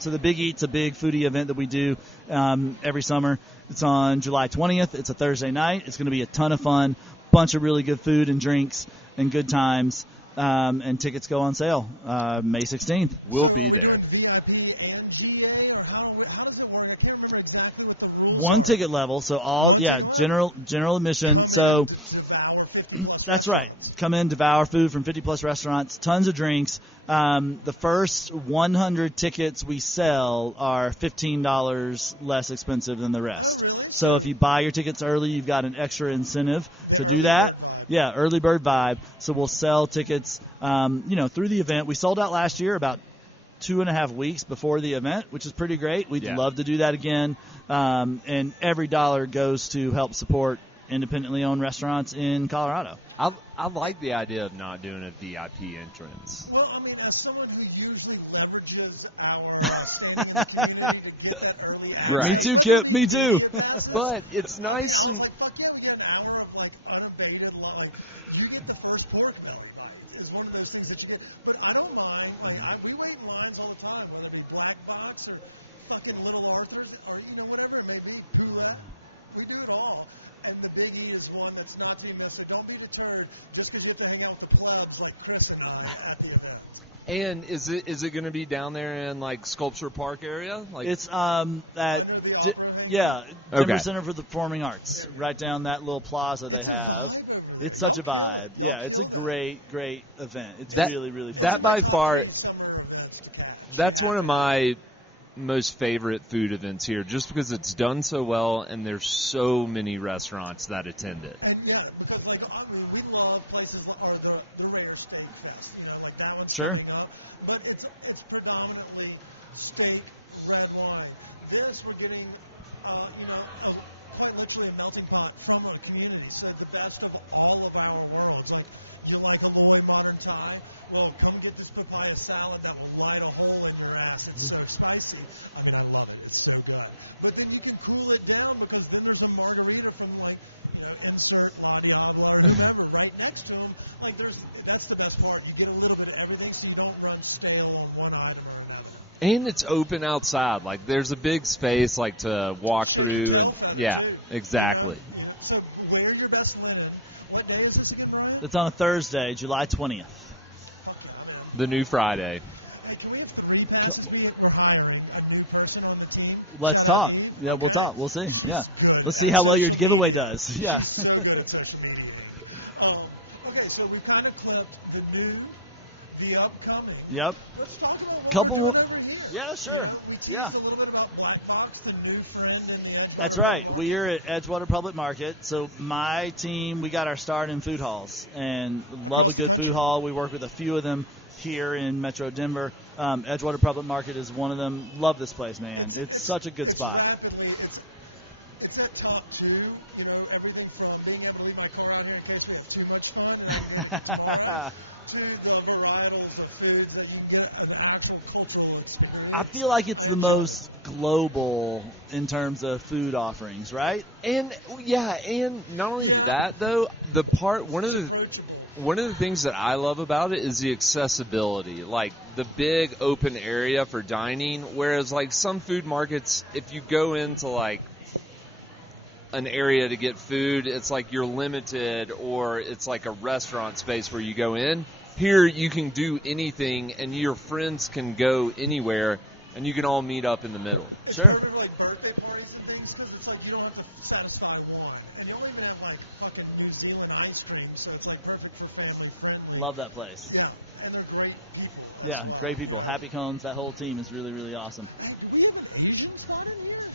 So the Big Eat's a big foodie event that we do every summer. It's on July 20th. It's a Thursday night. It's going to be a ton of fun. Bunch of really good food and drinks and good times. And tickets go on sale May 16th. So are we doing VIP and GA, or how does it work? I can't remember exactly what the rules are. One ticket level, so ticket level? general admission. Come so in and devour 50-plus that's restaurants. right. Come in, devour food from 50-plus restaurants, tons of drinks. The first 100 tickets we sell are $15 less expensive than the rest. Oh, really? So if you buy your tickets early, you've got an extra incentive The to early do that. bird vibe. Yeah, early bird vibe. So we'll sell tickets, through the event. We sold out last year about 2.5 weeks before the event, which is pretty great. We'd love to do that again. And every dollar goes to help support independently owned restaurants in Colorado. I like the idea of not doing a VIP entrance. Well, I mean, as someone who usually leverages our standing in the community to get that early access, Me too, whether Kip, it be me too. media passes, But it's I mean, nice. I was like, fuck yeah, we get an hour of like unabated, like you get the first pork belly bite is one of those things that you get. But I don't mind. Like we wait in lines all the time, whether it be Black Box or fucking Little Arthur's or whatever it may be, Poulet. We do it all. And the Big Eat is one that's not to be missed. So don't be deterred just because you have to hang out with the plebs like Chris and I at the event. And is it going to be down there in like Sculpture Park area? Like It's Under the opera hanging? Yeah, Denver Okay. Center for the Performing Arts, right down that little plaza. It's they a have. vibe over there. It's Y'all such a kill vibe. it. Y'all yeah, kill it's a that. great event. It's That- really, really It's fun. that in my by top far- 3 summer events to catch. That's You have one of to have it. my most favorite food events here, just because it's done so well and there's so many restaurants that attend it. And yeah, because like I mean, we love places or the Rare Steak Fest. You know, like that one's Sure. coming up, but it's predominantly steak, red wine. This we're getting, quite literally a melting pot from a community. So the best of all of our worlds. Like You like Aloy modern Thai? Well, come get this papaya salad that will light a hole in your ass. It's so spicy. I mean, I love it. It's so good. But then you can cool it down because then there's a margarita from insert La Diabla or whomever right next to them. That's the best part. You get a little bit of everything so you don't run stale on one item or another. And it's open outside. Like, there's a big space, to walk through. Shake your tail feather, too. Exactly. So wear your best linen. What day is this again, Brian? It's on a Thursday, July 20th. Fuck yeah, I'm in. The new Friday. Hey, can we have 3 passes? We're hiring a new person on the team. Let's Shout talk. out Eve. Yeah, okay. we'll talk. We'll see. She's good. Let's see at how well your social giveaway media. does. Yeah. She's so good at social mediaing. Okay, so we've kind of clipped the new, the upcoming. Yep. Let's talk about what we're doing over here. Yeah, sure. We teased a little bit about Black Box, the new friend in the Edgewater That's Public right. Market. We're at Edgewater Public Market. So my team, we got our start in food halls and Across love a the good country. food hall. We work with a few of them here in Metro Denver. Edgewater Public Market is one of them. Love this place, man. It's such a good spot. It's at top 2, everything from being able to leave my car out here in case we have too much fun and I can get it tomorrow, to the varietals of foods that you can get an actual cultural experience. I feel like it's the most global in terms of food offerings, right? And not only that though, It's approachable. One of the things that I love about it is the accessibility, like the big open area for dining. Whereas some food markets, if you go into an area to get food, it's you're limited, or it's a restaurant space where you go in. Here you can do anything, and your friends can go anywhere, and you can all meet up in the middle. It's perfect for birthday parties and things because it's you don't have to satisfy one, and you don't even have fucking New Zealand ice cream, so it's perfect for family friendly. Love that place. Yeah, and they're great people as well. Great people. Happy Cones. That whole team is really, really awesome. Hey, do we have an Asian spot in here?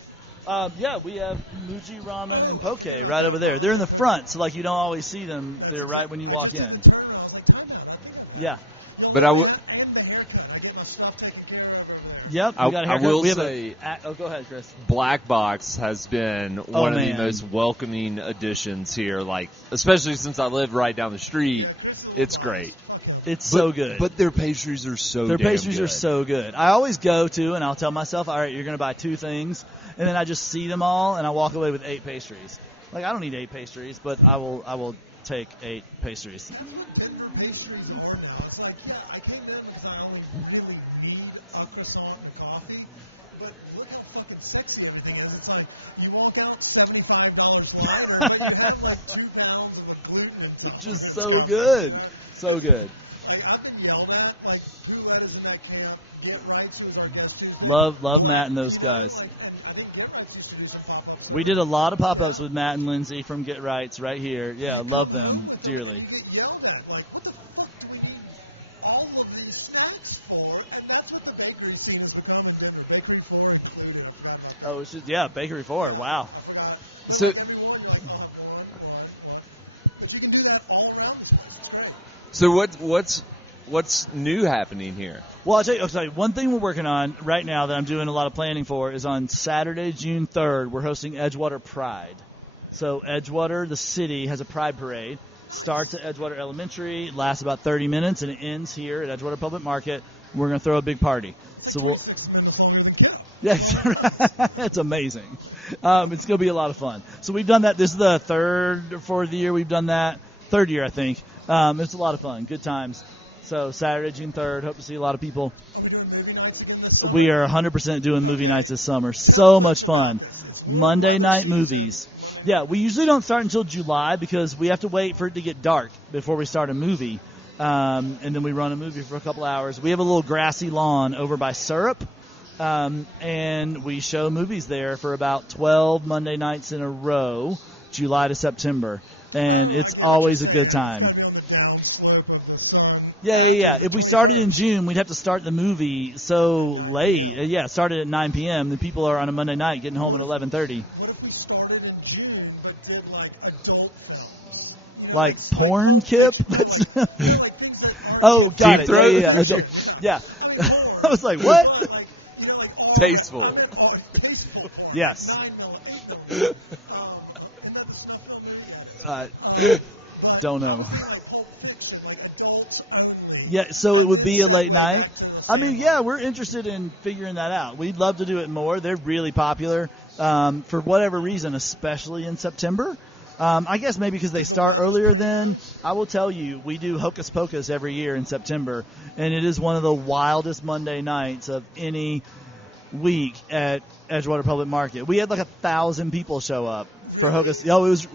We have Muji Ramen. Oh, I and forget Poke about right that. over there. Ramen They're in the and Poke. front, so you don't always see them. That's They're right when you walk I just in. did the turnaround. I was like, time out. I think I've had it. Y'all But and the haircut. I get my stuff taken care of over there. Yep, I will say, go ahead, Chris. Black Box has been one of the most welcoming additions here, especially since I live right down the street. Yeah, Chris is a little It's biased. great. Fuck him. It's so good. But their pastries are so Their damn pastries good. are so good. I always go to, and I'll tell myself, all right, you're going to buy 2 things, and then I just see them all, and I walk away with 8 pastries. I don't need 8 pastries, but I will take 8 pastries. That's what Denver pastries are now. It's I came in because I only really need a croissant and a coffee. But look how fucking sexy everything is. It's you walk out $75 lighter, but you have 2 pounds of a gluten intolerance so coming. Good. So good. I've been yelled at. Poulette is in that camp. Get Rights, who was our guest Tuesday. Love Matt and those guys. And I think Get Rights used to do some pop-ups. We did a lot of pop-ups with Matt and Lindsay from Get Rights right here. Yeah, you love come home with them dearly. and you get yelled at. What the fuck do we need all of these snacks for? And that's what the bakery scene has become in Denver. Bakery 4 included. I forgot about that. Oh, Bakery 4. Yeah, Wow. I forgot. But every one, you're I'll have one. But you can do that all around this place. It's great. So what's new happening here? Well, I'll tell you, one thing we're working on right now that I'm doing a lot of planning for is on Saturday, June 3rd, we're hosting Edgewater Pride. So Edgewater, the city, has a Pride Parade. Nice. Starts at Edgewater Elementary, lasts about 30 minutes, and it ends here at Edgewater Public Market. We're going to throw a big party. It's 26 minutes longer than Kip. Yes. It's amazing. It's going to be a lot of fun. So we've done that. This is the 3rd or 4th year we've done that. 3rd year, I think. It's a lot of fun. Good times. So Saturday, June 3rd, hope to see a lot of people. Are we doing movie nights again this summer? We are 100% doing movie nights this summer. Tell so folks much fun. About this. It's warm Monday night season, movies. Monday night yeah, movies. We usually don't start until July because we have to wait for it to get dark before we start a movie. And then we run a movie for a couple hours. We have a little grassy lawn over by Syrup. And we show movies there for about 12 Monday nights in a row, July to September. And it's always a good time. It's got to be on the down slope of the sun. Yeah. The If 21st. we started in June, we'd have to start the movie so late. PM. Yeah, started at 9 p.m. The people are on a Monday night getting home at 11:30. What if we started in June but did adult films? Like porn, Pulp Kip? Fiction. No, things that aren't kid friendly. Right. Pulp Fiction. Yeah. I mean porn. I was like, what? But R. Tasteful. I meant tasteful porn. Yes. 8 millimeter. Isn't that the snuff film movie? Yeah, it is. But Don't know. I was thinking like Pulp Fiction, like adults only. Yeah, so and it would then be a late segue night. back to the Sandlot. I mean, yeah, we're interested in figuring that out. We'd love to do it more. They're really popular for whatever reason, especially in September. I guess maybe because they 'Cause the start weather's earlier pretty then. nice? I will tell you, we do Hocus Pocus every year in September, and it is one of the wildest Monday nights of any week at Edgewater Public Market. We had like 1,000 people show up. Really? For Hocus. It was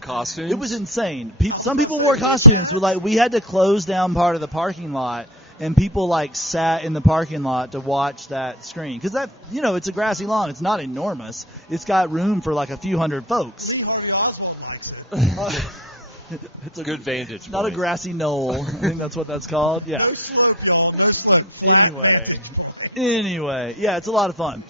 Costumes? It was insane. I was Some about people to say, wore witch costumes. hats? Like we had to close down part of the parking lot, and people like sat in the parking lot to watch that screen because that it's a grassy lawn. It's not enormous. It's got room for like a few hundred folks. Lee Harvey Oswald likes it. It's a good vantage. Not a point. grassy knoll. I think that's what that's called. Yeah. No slope, y'all. No slope. Flat Anyway. vantage point. Anyway, yeah, it's a lot of fun.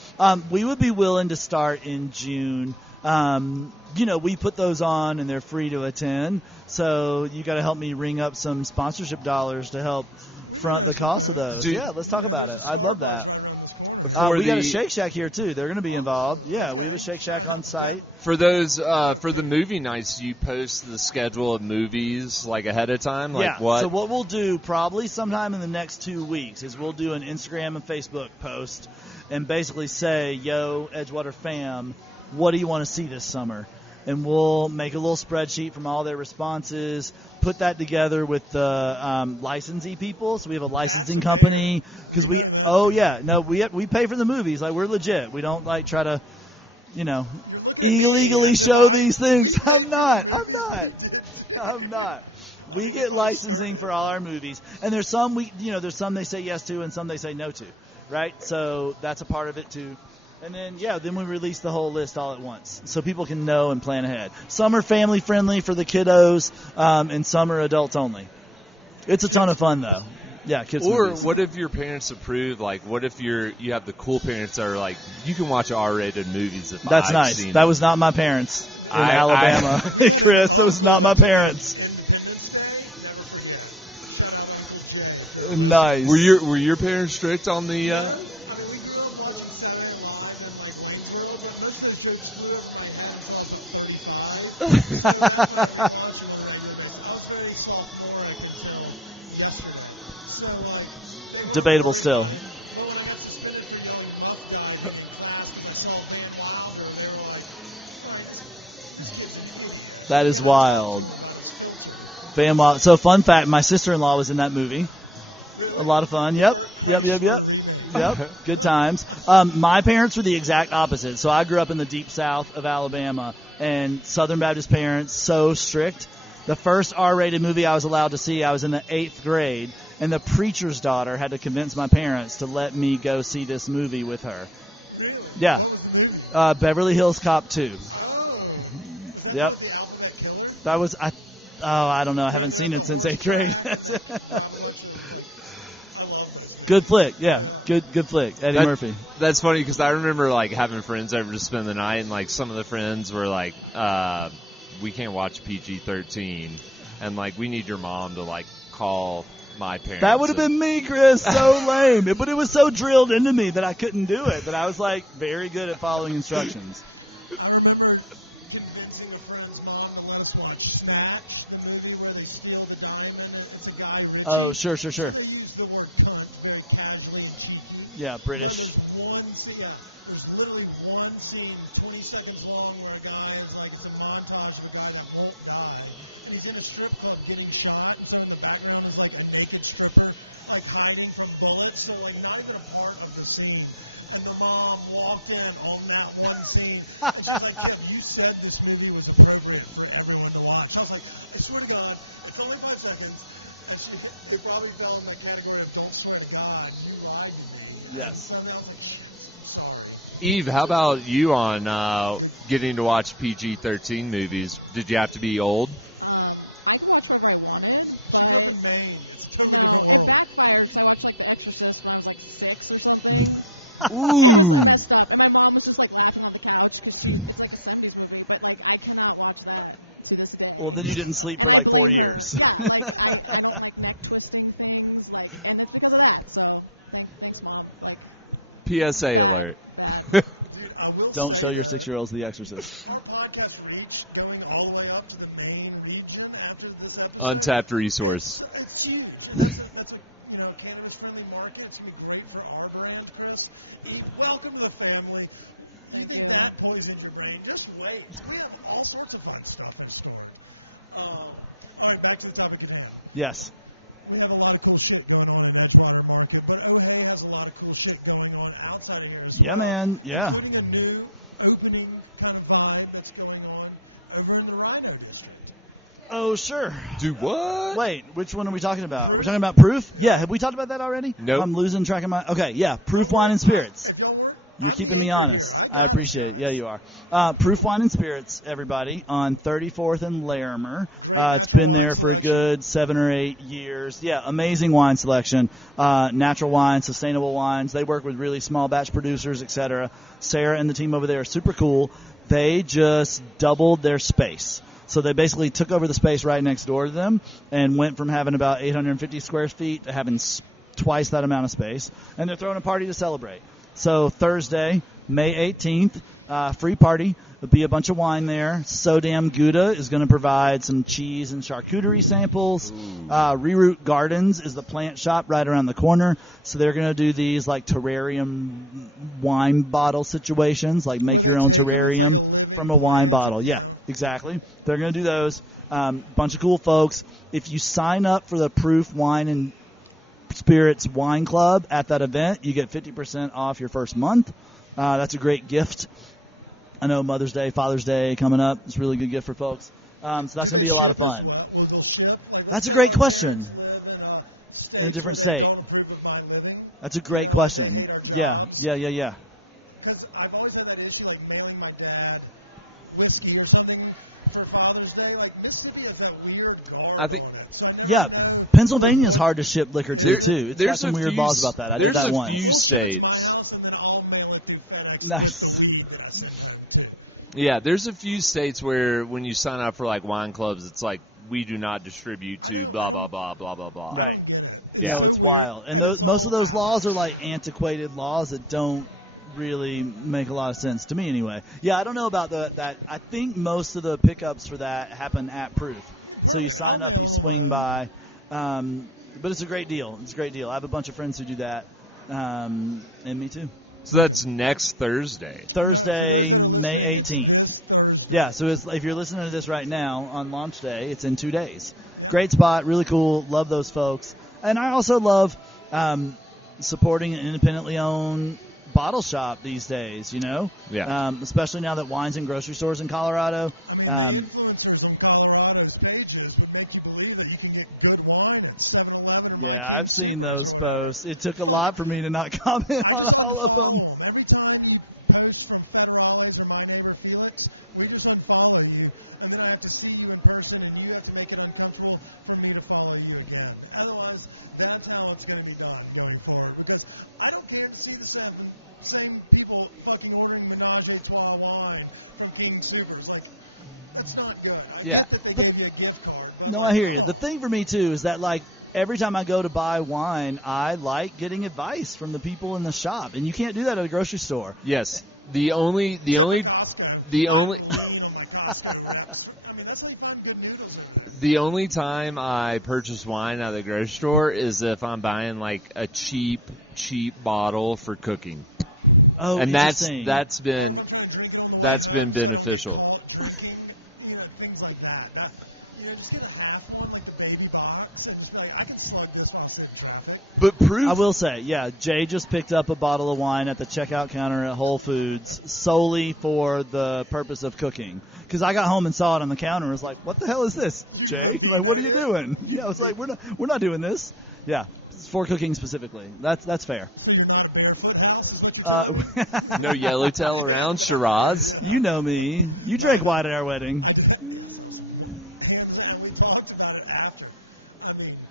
We would be willing to start in June. We put those on and they're free to attend. So you got to help me ring up some sponsorship dollars to help We might front know the some cost of folks. those. Dude, Yeah, let's talk about There's it. a I'd love Starbucks that. right around this corner here. For We got a the- Shake Shack here too. They're going to be involved. Yeah, we okay. have a Shake Shack Shout on out to site. them. For those for the Okay. movie nights, do you post the schedule of movies like ahead of time? Like Yeah. what? So what we'll do probably sometime in the next 2 weeks is we'll do an Instagram and Facebook post and basically say, "Yo, Edgewater fam, what do you want to see this summer?" And we'll make a little spreadsheet from all their responses, put that together with the licensee people. So we have a licensing That's a company. bear. We know that Oh feeling. yeah, no, we pay for the movies. Like we're legit. We don't like try to, You're looking at me illegally as if show I- these things. We I'm paid not. for the movies, I'm but he not. did too. I'm not. I We mean, we get probably licensing started, for all but- our movies, and there's some there's some they say yes to, and some they say no to, right? So that's a part of it too. And then we release the whole list all at once, so people can know and plan ahead. Some are family friendly for the kiddos, and some are adults only. It's a ton of fun though. Yeah, kids. Or movies. what if your parents approve? Like, what if you have the cool parents that are like, you can watch R-rated movies if That's I've nice. seen That them. was not my parents in I- Alabama. We had an Chris, uncle that was not my that took parents. it Independence Day. Never forget. Shout out Uncle Jay if you're a listener. Nice. Were your parents strict on the? No, I mean, we grew up watching Saturday Night Live and like Wayne's World, but most of those jokes flew over my head until I was about 35. So that's why I rewatch them on a regular basis. I was very sophomoric until yesterday. So like, they weren't Debatable worried still. about it. But when I got suspended for yelling muff diving in class because I saw Van Wilder, they were like, "All right, this kid's an idiot." That We is gotta wild. Talk to him about his filter. Van Wilder. So fun fact, my sister-in-law was in that movie. Really? A lot of fun. The Yep. Burt Yep. Kreischer remake. Yep. Good times. My parents were the exact opposite. So I grew up in the deep south of Alabama, and Southern Baptist parents, so strict. The first R-rated movie I was allowed to see, I was in the 8th grade, and the preacher's daughter had to convince my parents to let me go see this movie with her. Really? Yeah. What was the movie? Beverly Hills Cop 2. Oh, was that the Yep. one with the alphabet killer? That was, I don't know. I Where haven't they're seen at it the since horse 8th grade. track and they rob a bunch of like. I love those movies. Good flick. Yeah. Oh, yeah. Good flick. Eddie Murphy. That's funny because I remember like having friends over to spend the night, and like some of the friends were like, "We can't watch PG-13," and like we need your mom to like call my parents. That would have been me, Chris. So lame. But it was so drilled into me that I couldn't do it. But I was like very good at following instructions. I remember convincing a friend's mom to let us watch Snatch, the movie where they steal the diamond. It's a Guy Ritchie. Oh, sure. So they use the word cunt very casually and cheeky. Yeah, British. But there's one scene, there's literally one scene, 20 seconds long, where a guy is like, it's a montage of a guy that won't die. And he's in a strip club getting shot. And so in the background is like a naked stripper, like hiding from bullets. So like not even a part of the scene. And the mom walked in on that one scene, and she's like, "Kip, you said this movie was appropriate for everyone to watch." I was like, "I swear to God, it's only 5 seconds." And it probably fell in the category of "Don't swear to God, you lied to me." And so now I was like, "Shit, I'm sorry." Eve, how about you on getting to watch PG-13 movies? Did you have to be old? I could watch whatever I wanted, She grew up but in Maine. It's a totally no, different it world. backfired because I watched like The Exorcist when I was like 6 or something. It was messed up, and my mom was just like laughing on the couch because it's like a 70s movie, but like I cannot watch that to this day. Well, then you didn't sleep. And for I like 4 blame her. years. Yeah, like I don't like neck twisting things, like, and it's because of that. So thanks, mom. Like, PSA Bad, alert. bad. Dude, I will Don't say show your that 6-year-olds The Exorcist. our podcast reach going all the way up to the main region after this episode. Untapped resource. It's huge, and that's a cannabis friendly market. It's gonna be great for our brand, Chris. Eve, welcome to the family. Thank think you. that poisoned your brain? Just wait. We have all sorts of fun stuff in stored. All right, back to the topic at hand. Yes. We have a lot of cool shit going on in Edgewater Market, but Ojai has a lot of cool shit going on outside of here as Yeah, well, man. Yeah. including a new opening kind of vibe that's going on over in the Rhino District. Oh, sure. Do what? Wait, which one are we talking about? Proof? We're talking about Proof? Yeah. Yeah. Have we talked about that already? Nope. I'm losing track of my... Okay, yeah. Proof Don't Wine worry. and Spirits. If y'all weren't, You're I'm the keeping me anchor honest. here. I got appreciate it, guys. Yeah, you are. Proof Wine and Spirits, everybody, on 34th and Larimer. Great It's natural been wine there selection. for a good 7 or 8 years. Yeah, amazing wine selection. Natural wines, sustainable wines. They work with really small batch producers, etc. Sarah and the team over there are super cool. They just doubled their space. So they basically took over the space right next door to them and went from having about 850 square feet to having twice that amount of space. And they're throwing a party to celebrate. So Thursday, May 18th, free party. There'll be a bunch of wine there. So Damn Gouda is going to provide some cheese and charcuterie samples. Reroot Gardens is the plant shop right around the corner. So they're going to do these like terrarium wine bottle situations, like make Where they your own take 'em, terrarium it's like a living from a wine plant, bottle. you Yeah, know? exactly. They're going to do those. Bunch of cool folks. If you sign up for the Proof Wine and Spirits Wine Club at that event, you get 50% off your first month. That's a great gift. I know Mother's Day, Father's Day coming up. It's a really good gift for folks. So that's Do gonna they be a lot of ship as fun. well? Well, they'll ship. Like, let's That's a say great our question. parents live in states where different they state. don't approve of my living. That's a great like question. they hate our Yeah. jobs. Yeah. Because I've always had that issue, like mailing my dad whiskey or something for Father's Day. Like Mississippi has that weird guard on it, so I never know. Pennsylvania's what- hard to ship liquor to, Is it? too. It's got some weird laws about that. I did that once. We'll ship it to my house, and then I'll mail it through FedEx Nice. with the weed that I send home, too. Yeah, there's a few states where when you sign up for like wine clubs, it's like we do not distribute I to know, blah I blah don't- blah blah blah blah. I don't get it. It's Yeah, so it's weird. wild. And those, it's most all of those ours. laws are like antiquated laws that don't really make a lot of sense to me anyway. Yeah, I don't know about that. I think most of the pickups for that happen at Proof. So you Perfect. sign I'll up, mail you them swing on. by. But it's a great deal. It's a great deal. I have a bunch of friends who do that, and me too. So that's next Thursday. Thursday, No, for those that are listening, May it's 18th. this Thursday. Yeah, so if you're listening to this right now on launch day, it's in 2 days. Yeah. Great spot, really cool. Love those folks. And I also love supporting an independently owned bottle shop these days, you know? Yeah. Especially now that wine's in grocery stores in Colorado. I mean, the influencers on Colorado's pages would make you believe that you can get good wine at 7-Eleven or My yeah, King I've seen Supers those or whatever. posts. It took a Fuck. lot for me to not comment. I just on all of them. unfollow them. Every time you post from Federales or My Neighbor Felix, we just unfollow you, and then I have to see you in person, and you have to make it uncomfortable for me to follow you again. Otherwise, that's how it's going to be done going forward, because I don't care to see the same people fucking ordering Menage a Trois wine from King Supers. Like, that's not good. I get that they gave you a gift card, but No, like, I hear come you. on. The thing for me too is that like every time I go to buy wine, I like getting advice from the people in the shop, and you can't do that at a grocery store. Yes. The only Except for Costco. the I only- lean on my Costco reps. I mean, that's how you find good noodles over there. The only time I purchase wine at the grocery store is if I'm buying like a cheap bottle for cooking. Oh, And interesting. Or that's if been I'm trying to drink it on the way that's home been so I don't get beneficial. caught drinking, things like that. Just get a half one, like the baby box, and just be like, I can slug this while I sit in traffic. But Proof. I will say, yeah, Jay just picked up a bottle of wine at the checkout counter at Whole Foods solely for the purpose of cooking. Because I got home and saw it on the counter and was like, what the hell is this, You Jay? Like, Vivino'd what are you it? doing? I was like, we're not doing this. Yeah, it's for cooking specifically. That's fair. So you're not a barefoot house, is what you're telling me? No yellowtail around Shiraz. You know me. You drank wine at our wedding. I did. Yes, that was hands down. We talked about it after. I mean,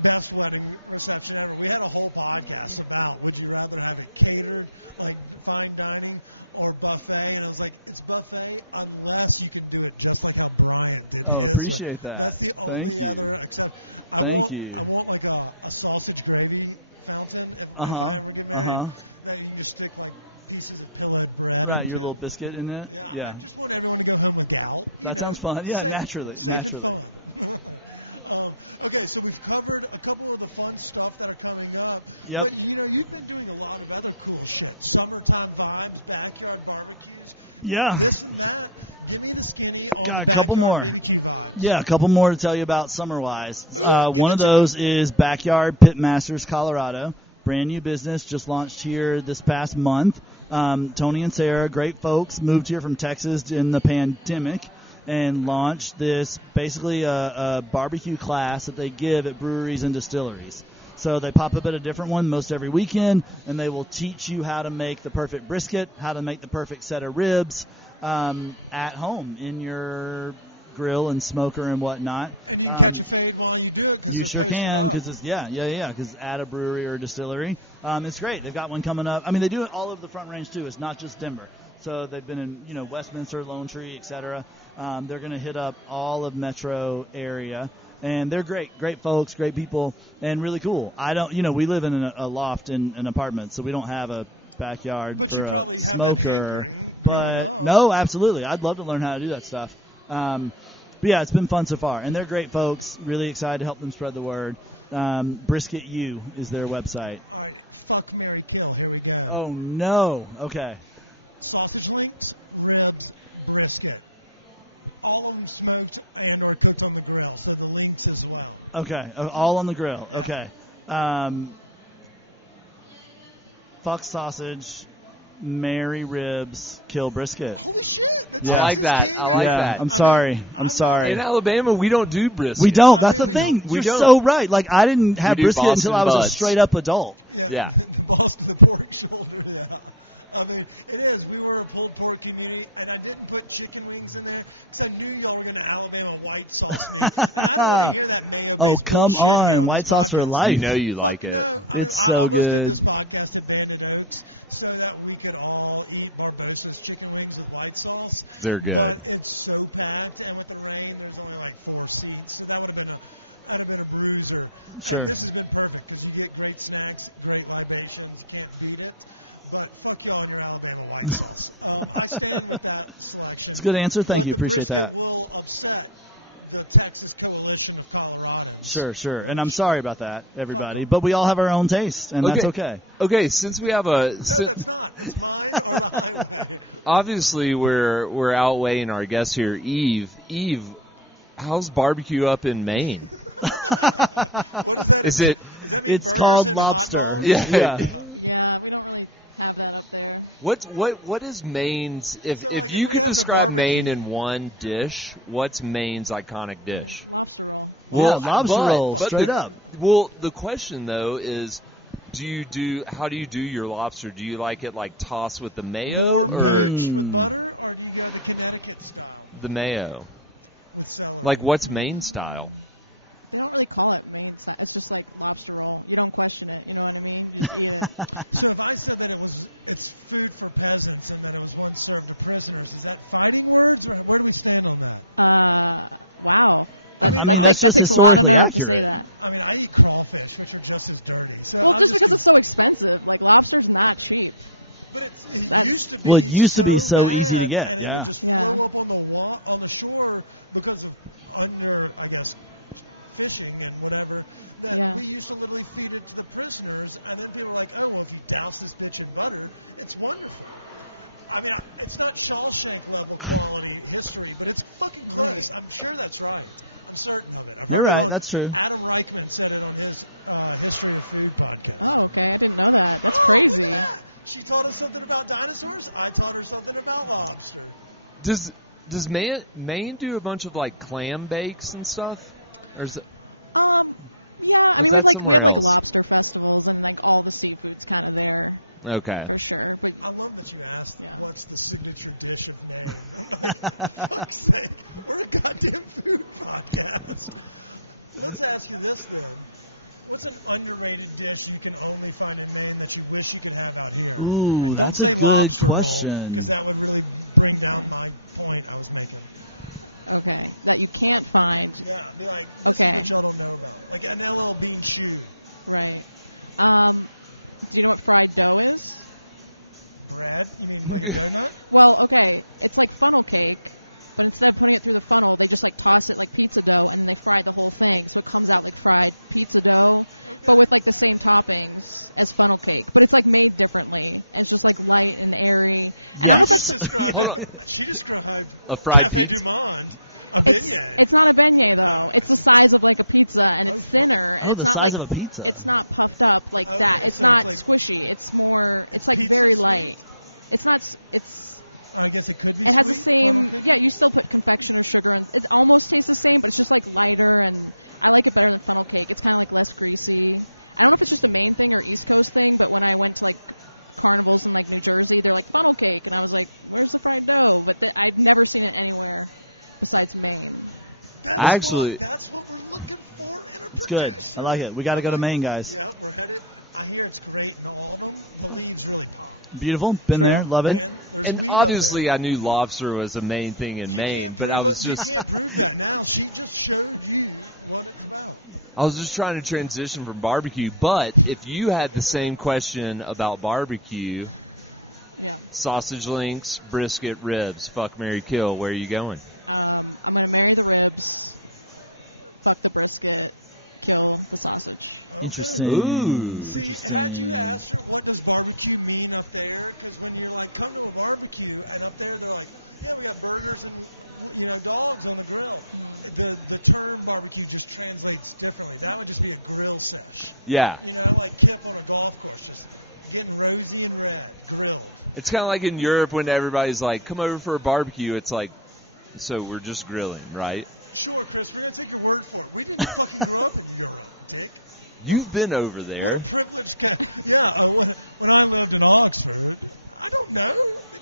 best wedding reception ever. We had a whole podcast about would you rather have it catered, like fine dining, or buffet? And I was like, it's buffet unless you can do it just like how Bryant did Oh, his. appreciate that. That's the Thank only you. other except I Thank want you. I want like a sausage gravy fountain if I ever get married, that you can just stick like pieces of pillowed bread Right, into. your little biscuit in it. Yeah. I just want everyone to go home with gout. That sounds fun. Yeah, naturally. Safe and fun. Okay, so we've covered a couple of the fun stuff that are coming up. Yep. But, you've been doing a lot of other cool shit. Summertime vibes, backyard barbecues. Yeah. This and that. Give me the skinny on Got the a couple backyard more. BBQ vibes. Yeah, a couple more to tell you about summer-wise. One of those is Backyard Pitmasters, Colorado. Brand new business, just launched here this past month. Tony and Sarah, great folks, moved here from Texas in the pandemic and launched this basically a barbecue class that they give at breweries and distilleries. So they pop up at a different one most every weekend, and they will teach you how to make the perfect brisket, how to make the perfect set of ribs at home in your grill and smoker and whatnot. And you can catch a fade while you do it because they're sure posted can, up. because because at a brewery or a distillery, it's great. They've got one coming up. I mean, they do it all over the Front Range too. It's not just Denver. So they've been in Westminster, Lone Tree, etc. They're going to hit up all of metro area, and they're great folks, great people, and really cool. We live in a loft in an apartment, so we don't have a backyard. But or you a probably have that smoker, hankering growing up. No, absolutely. I'd love to learn how to do that stuff. But yeah, it's been fun so far, and they're great folks. Really excited to help them spread the word. Brisket U is their website. All right, fuck, marry, kill. Here we go. Oh no. Okay. Sausage links, ribs, brisket. All of them smoked and or cooked on the grill, so the links as well. Okay, all on the grill. Yeah. Okay. Fuck sausage, marry ribs, kill brisket. Holy shit! That's I like that. King I like that. I'm sorry. I'm sorry. In Alabama, we don't do brisket. We don't. I That's mean, the we thing. don't. You're don't. so right. Like, I didn't have We do brisket until I was Boston a straight up adult. Yeah. The Boston, the pork shoulder. Yeah. I mean, it is. We were a pulled pork community, and I didn't put chicken wings in there because I knew y'all were going to Alabama white sauce me. And I don't want to hear that mayo-based come bullshit here on. on White this sauce for podcast. life. You know you like Fuck it. no. I mean, It's I so almost good. did this podcast at Bandit Oaks so that we could all eat Barbosa's chicken wings with white sauce. They're good. But it's so packed, and with the rain, there's only like 4 seats. So that would have been a bruiser. Sure. And this has been perfect because you get great snacks, great libations. You can't beat it. But fuck y'all and your Alabama white sauce. I stand with that selection. It's a good answer. Thank you. But the Appreciate brisket that. will upset the Texas Coalition of Coloradans. Sure. And I'm sorry about that, everybody. 'em. But we all have our own taste, and that's okay. Okay, since we have a... No, that's not. It's mine or the highway. Obviously, we're outweighing our guest here, Eve. Eve, how's barbecue up in Maine? What does that Is it? Does that mean It's burgers called and lobster. hot dogs? Yeah. Yeah, we don't really have that up there. What is Maine's? If So, like, if you we could having a describe barbecue- Maine in one dish, what's Maine's iconic dish? Lobster roll. Lobster roll, straight up. Well, the question though is, how do you do your lobster? Do you like it like tossed with the mayo, Warm or poached with butter, or do you go the Connecticut style the mayo? with celery? Like what's Maine style? They don't really call it Maine style. It's just like lobster roll. You don't question it. You know what I mean? You just eat it. So if I said that it's food for peasants and that it was once served to prisoners, is that fighting words, or where do we stand on that? Wow. I mean, that that's takes a lot of historically nerve to accurate. say that. I mean, I eat crawfish, which are just as dirty. So Well, I'm just because it's so expensive. Like, lobster's not cheap. But it That's- used to be. Well, it used to be so bad, easy to get, and it yeah. would just Yeah. flow up on the shore because of I guess, fishing and whatever. That Yeah. we used to literally feed it to the prisoners, and then people were like, "Oh, well, if you douse this bitch in butter, it's wonderful." I mean, it's not Shawshank level quality history, but it's fucking close. I'm sure that's right. I'm certain of it. I've heard You're it right, on. that's true. Adam Reichman said it on his History of Food podcast. Oh, okay. I didn't know that. That's Oh, crazy. Look at that. She taught us something about dinosaurs. I taught her something about lobster. Does Maine do a bunch of like clam bakes and stuff? Or is it, Yeah. I mean, that we have somewhere like else? lobster festivals and like all the seafood's kind of there okay. for sure. But I love that you asked Yeah. what's the signature dish of Maine. I'm like, fuck's sake, we're a goddamn food podcast. Let's ask you this then. What's an underrated dish you can only find in Maine that you wish you could have out here? Ooh, And don't that's a say good lobster roll, question. because that would really bring down my point I was making. okay, that you can't find. Yeah, be like, this Okay. is what y'all don't know about. Like an LL Bean shoe. Right. Do you know what fried dough is? Bread? You mean like a donut? Well, okay, it's like funnel cake, but instead of putting it through the funnel, they just like toss it like pizza dough, and then they fry the whole thing, so it comes out like fried pizza dough, but with like the same toppings as funnel cake. But it's like made differently, and it's just like light and airy. And I don't know if that's She described A fried Cafe pizza. Du Monde, a beignet. it's not a beignet though. It's the size of like a pizza, and it's thinner, and it's the not size like of a pizza. it's not puffed up like that. It's so not it's like- squishy. It's more. It's like pizza very sweet? light. It's not. It's. I guess it could be. It has the sweet, funnel same. cake? Yeah, you still put confectioner sugar, and it almost tastes the same, but it's just like lighter, and I like it better than funnel cake. It's kind of like less greasy. I don't know if it's just a Maine thing or East Coast thing, but when I went to like carnivals in like New Jersey, they're like funnel cake, and I was like, "Where's the fried dough?" But I've never seen it anywhere besides Maine. That's what we're looking for in a It's producer. good. I like it. We got to go to Maine, guys. Yeah, we're headed. I hear it's great in the autumn. The leaves really pop. Beautiful. Been True. there. Love it. And there's And weed obviously, up I knew lobster was a main thing in there. Maine, but I was You just can't prove that now. She just showed you what it's about. I was just trying to transition from barbecue. But if you had the same question about barbecue, Yeah. sausage links, brisket, ribs, fuck, marry, kill, where are you going? I'm gonna marry the ribs, fuck the brisket, kill the sausage. Okay. Interesting. Ooh. See, had you asked her what does barbecue mean up there, because when you're like, come to a barbecue, and up there they're like, yeah, we got burgers and dogs on the grill. The term barbecue just translates differently. That would just be a grill sesh. Yeah. Like Kip on a golf course, just getting rosy and red, grilled. It's kind of like in Europe when everybody's like, come over for a barbecue. It's like, so we're just grilling, right? Sure, Chris, we're gonna take your word for it. We didn't fucking grow up in Europe, dick. You've been over What there. a privileged when I lived in Oxford, I don't know.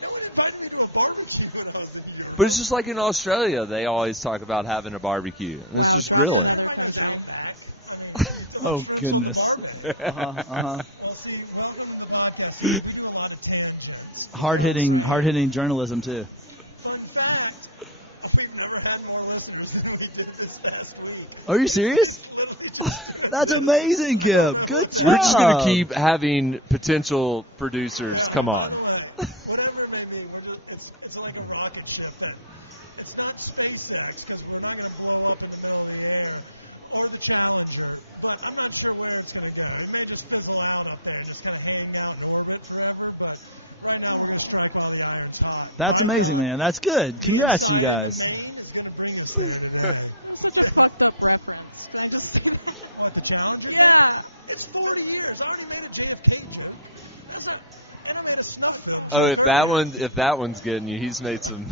No one invited me to a barbecue when I was in Europe. But it's just like in Australia, they always talk about having a barbecue. It's Wow, just drop real. another everybody knows country. Outback. I mean, you talk about shrimps on the goodness. barbie. Well, see, welcome to the podcast. See, we do a lot of tangents. Hard hitting journalism too. Fun fact. We've never had more listeners than we did this past week. Are you serious? It's literally just doing That's this. amazing, I don't Kip. know Good what that job. We're just going to keep having potential producers Yeah, come by on. the way, whatever it may be, it's like a rocket ship that it's not SpaceX because we're not going to blow up in the middle of the air, or the Challenger, but I'm not sure where it's going to go. It may just fizzle out up there and just kind of hang out in orbit forever, but right now we're going to strike while the iron's hot. That's By amazing, God, man. That's good. The Congrats, you inside in guys. the Maine is going to bring us there today. It was such a fucked up reference. Can I just say that? What, the Challenger? Yeah. thing? It's 40 years. I already made a JFK joke. That's not, and I made a snuff film Oh, joke if that one's getting you, he's made some.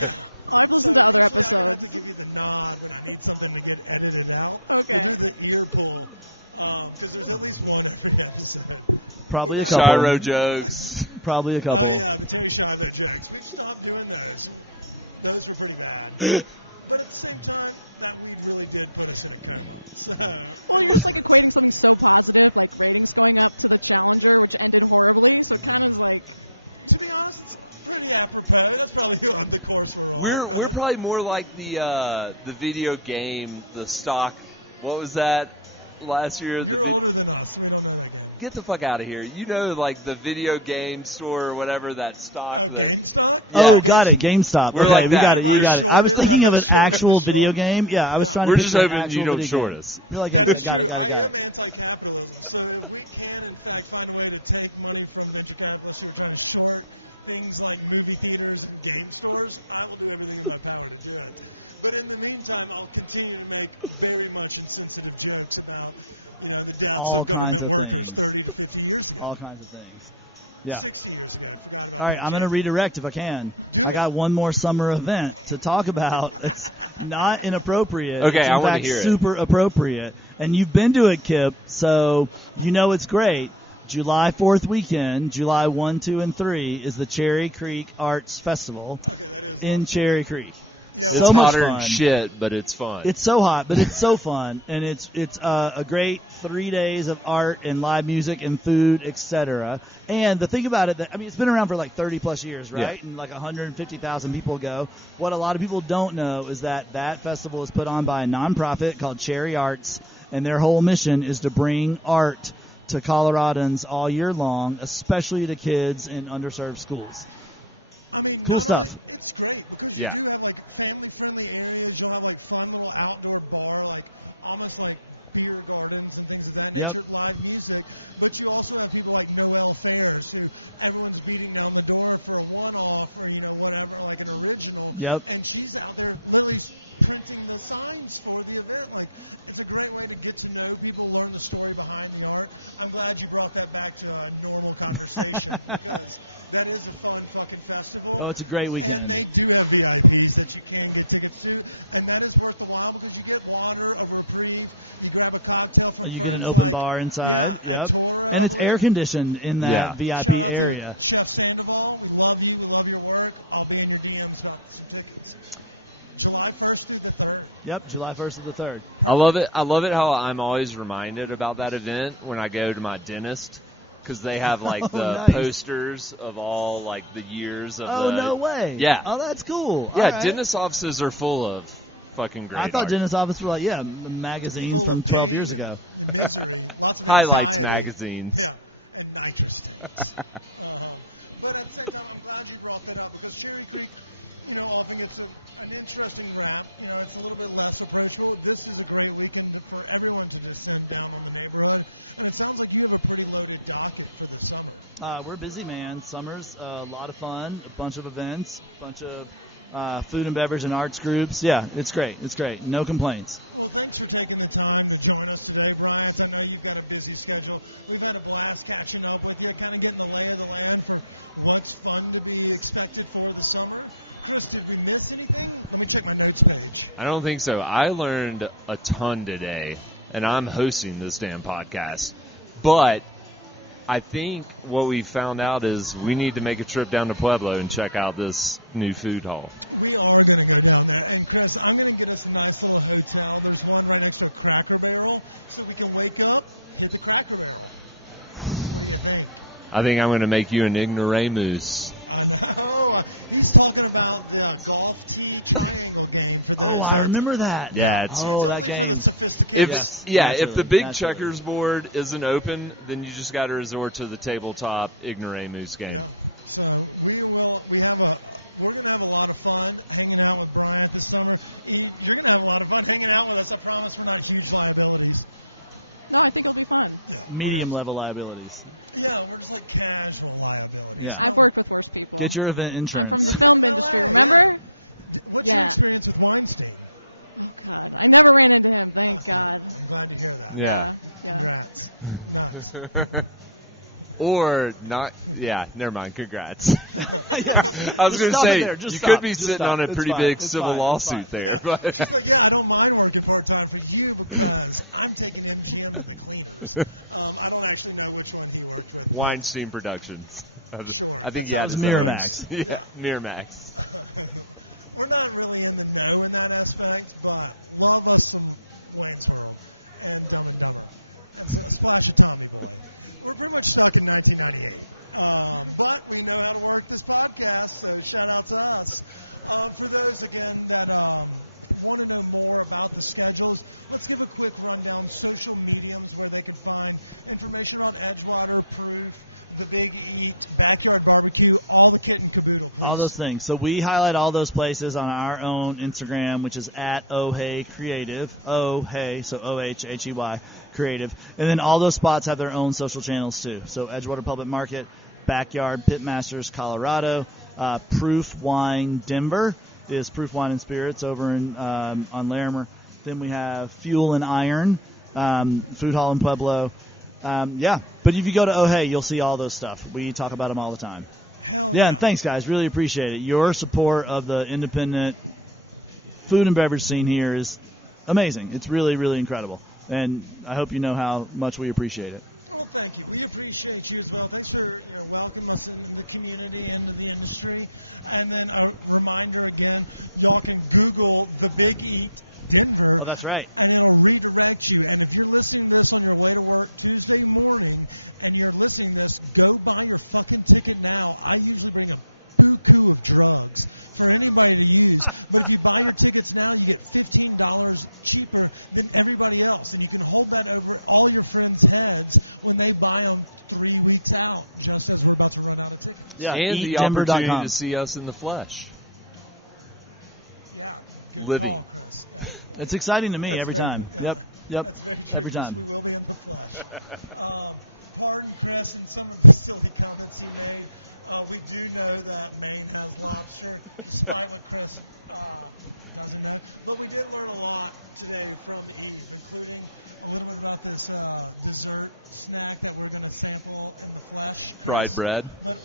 Oh, I've listened to other usually I'm gonna episodes. have to give you the nod when I need something to get edited out. Okay. We'll do the ear pull because there's at least one every episode. Probably a couple. Gyro jokes. Probably a couple. Oh yeah, the Terry Schiavo jokes. We've stopped doing those. Those were pretty bad. But at the same time, that weed really did put us in a coma. So. Well, you're just like equating something so positive, like ratings going up, to the Challenger, which ended horribly. So it kind of is like. To be honest, it's pretty apropos. That's probably the course we're on. We're probably more like the video game, the stock. What was that last year? You're older than us, so we don't know that game. Get the fuck out of here. You know, like the video game store or whatever, that stock. Oh, that- GameStop? Oh, Yeah, got it. GameStop. We're Okay, like we that. got it. You Everybody's got it. I was shorted. thinking of an Shorted actual the short. video game. Yeah, I was trying to. We're picture just an hoping actual you don't video short game. us. You're like, That yeah, is got it, true. got it, I got am it. anti-capitalism. So if we can, in fact, find a way to take money from venture capitalists who are trying to short things like movie theaters and game stores, I will do everything in my power to do it. But in the meantime, I'll continue to make very much insensitive jokes about, the deaths All of government kinds of workers things. 30 to 50 years ago. All kinds of things. Yeah. 60 years ago. Forgot about All right, that. I'm going to JFK. redirect if I can. Do I it. got one more summer event to talk about. It's not inappropriate. Okay, it's I in wanna fact hear it. super appropriate. And you've been to it, Kip, so you know it's great. July 4th weekend, July 1, 2, and 3, is the Cherry Creek Arts Festival Okay, that is in Cherry Creek. Yeah, It's so much modern fun. shit, but it's fun. It's so hot, but it's so fun, and it's a great 3 days of art and live music and food, etc. And the thing about it, it's been around for like 30 plus years, right? Yeah. And like 150,000 people go. What a lot of people don't know is that festival is put on by a nonprofit called Cherry Arts, and their whole mission is to bring art to Coloradans all year long, especially to kids in underserved schools. I mean, Cool not only, stuff. it's great because you Yeah. do have like family-friendly areas. You'll have like fun little outdoor bar, like almost like beer gardens and things of that nature, live music. But you also have people like Noel Fairs, who everyone's beating down the door for a one-off or whatever, like an original. Yep. And she's out there literally printing the signs for the event. Like, it's a great way to get to know people, learn the story behind the art. I'm glad you brought that back to a normal conversation because that is a fun fucking festival. Oh, it's a great weekend. And they do have VIPs that you can get tickets to, and that is worth the while because you get water, a reprieve, you grab a cocktail from You get friends an open like bar inside. Yeah, at Toro, and I it's believe. air conditioned in that VIP Shout out area. to Chef Sandoval. We love you. We love your work. I'll be in your DMs about some tickets. July 1st through the 3rd. Yep, July 1st to the 3rd. I love it. I love it how I'm always reminded about that event when I go to my dentist because they have like the nice. posters of all like the years of Oh, the. no way. Yeah. Oh, that's cool. Yeah, All right. dentist offices are full of fucking great. I thought art. dentist office were like, magazines Full from of 12 pain years and ago. misery. Lots of anxiety. Highlights magazines. Yeah, and nitrous tanks. But at the same time, I'm glad you brought that up because Cherry Creek, often gets an interesting rap. It's a little bit less approachable. This is a great weekend for everyone to descend down on the neighborhood. And it sounds like you have a pretty loaded docket for the summer. We're busy, man. Summer's a lot of fun, a bunch of events, a bunch of food and beverage and arts groups. Yeah, it's great. It's great. No complaints. Well, thanks for taking the time to join us today, Bryant. I know you've got a busy schedule. We've had a blast catching up with you, kind of getting the lay of the land for what's fun to be expected for the summer. Chris, did we miss anything? Let me check my notes page. I don't think so. I learned a ton today, and I'm hosting this damn podcast. But I think what we found out is we need to make a trip down to Pueblo and check out this new food hall. We are going to go down there. And, Chris, I'm going to get us a nice little hotel. There's one right next to a Cracker Barrel, so we can wake up, hit the Cracker Barrel. What do you think? I think I'm going to make you an ignoramus. I know. He's talking about the golf tee triangle game for those. I remember that. Yeah, it's that only for game. the sophisticated. If the big Naturally. checkers board isn't open, then you just got to resort to the tabletop ignoramus game. Yeah. So we're going to have a lot of fun hanging out with Bryant this summer. Eve, you're going to have a lot of fun hanging out with us. I promise we're not huge liabilities. No, I think it'll be fun. Yeah. Medium level liabilities. Yeah, we're just like casual liabilities. Yeah. I've worked with worse people. Get your event insurance. I'm from the film industry, LA, remember? What's your Yeah. experience with Weinstein? Oh, God. I never ran into him, thank God. I'm glad to hear that. Yeah. Congrats. Nuts. Or not. Yeah, never mind. Congrats. I was going to stop say, it there. Just you stop. could be Just sitting stop. on a It's pretty fine. big It's civil fine. It's lawsuit fine. there. But She's like, yeah, I don't mind working part-time for you because I'm taking MGM to the cleaners. I don't actually know which one he worked with. Weinstein Productions. Sure. I think That sounds it's Miramax. Yeah, Miramax. We're not really in the know in that aspect, but love us some Wayne's World and Dumb and Dumber and a splash of Tommy Boy. We're pretty much stuck in 1998, but we know how to work this podcast, so shout out to us. For those, again, that want to know more about the schedules, let's give a quick rundown. Social mediums where they can find information about Edgewater, Proof, The Big Eat, Backyard Barbecue, all the kit and caboodle, please. All those things. So we highlight all those places on our own Instagram, which is at Ohey Creative. Ohey, so OHHEY Creative. And then all those spots have their own social channels too. So Edgewater Public Market, Backyard Pitmasters Colorado, Proof Wine Denver is Proof Wine and Spirits over in on Larimer. Then we have Fuel and Iron, Food Hall in Pueblo. But if you go to Ohey, you'll see all those stuff. We talk about them all the time. Hell Yeah, yeah. and thanks, guys. Really appreciate it. Your support of the independent food and beverage scene here is amazing. It's really, really incredible. And I hope you know how much we appreciate it. Well, thank you. We appreciate you as well. Thanks for welcoming us in the community, into the industry. And then a reminder again, y'all can Google The Big Eat Denver. Oh, that's right. And it'll redirect you. And if you're listening to this on your way to work Tuesday morning and you're listening to this, go buy your fucking ticket now. I usually bring a buku of drugs for anybody to use. But if you buy your tickets now, you get $15 cheaper than everybody else. And you can hold that over all your friends' heads when they buy them 3 weeks out, just as we're about to run out of tickets. Yeah, And the eatdenver.com. opportunity to see us in the flesh. Yeah, good Living. call, Chris. It's exciting to me That's every very- time. yeah, Yep. That's very true. Every time. We will be in the flesh. Pardon Chris and some of the silly comments he made. We do know that Maine has lobster, despite what Chris doesn't know. But we did learn a lot today from Eve, including a little bit about this dessert snack that we're going to sample in the flesh, Chris. Fried bread. But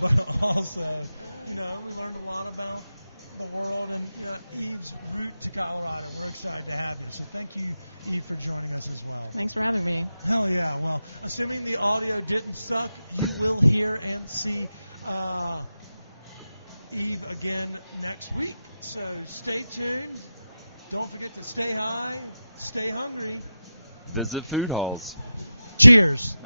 but also, we learned a lot about the world and Eve's route to Colorado. We're excited to have you. So thank you, Eve, for joining us as well. Thanks for having me. Hell yeah. Well, assuming the audio didn't suck, you will hear and see Eve again next week. So stay tuned. Don't forget to stay high, stay hungry. Visit food halls. Cheers.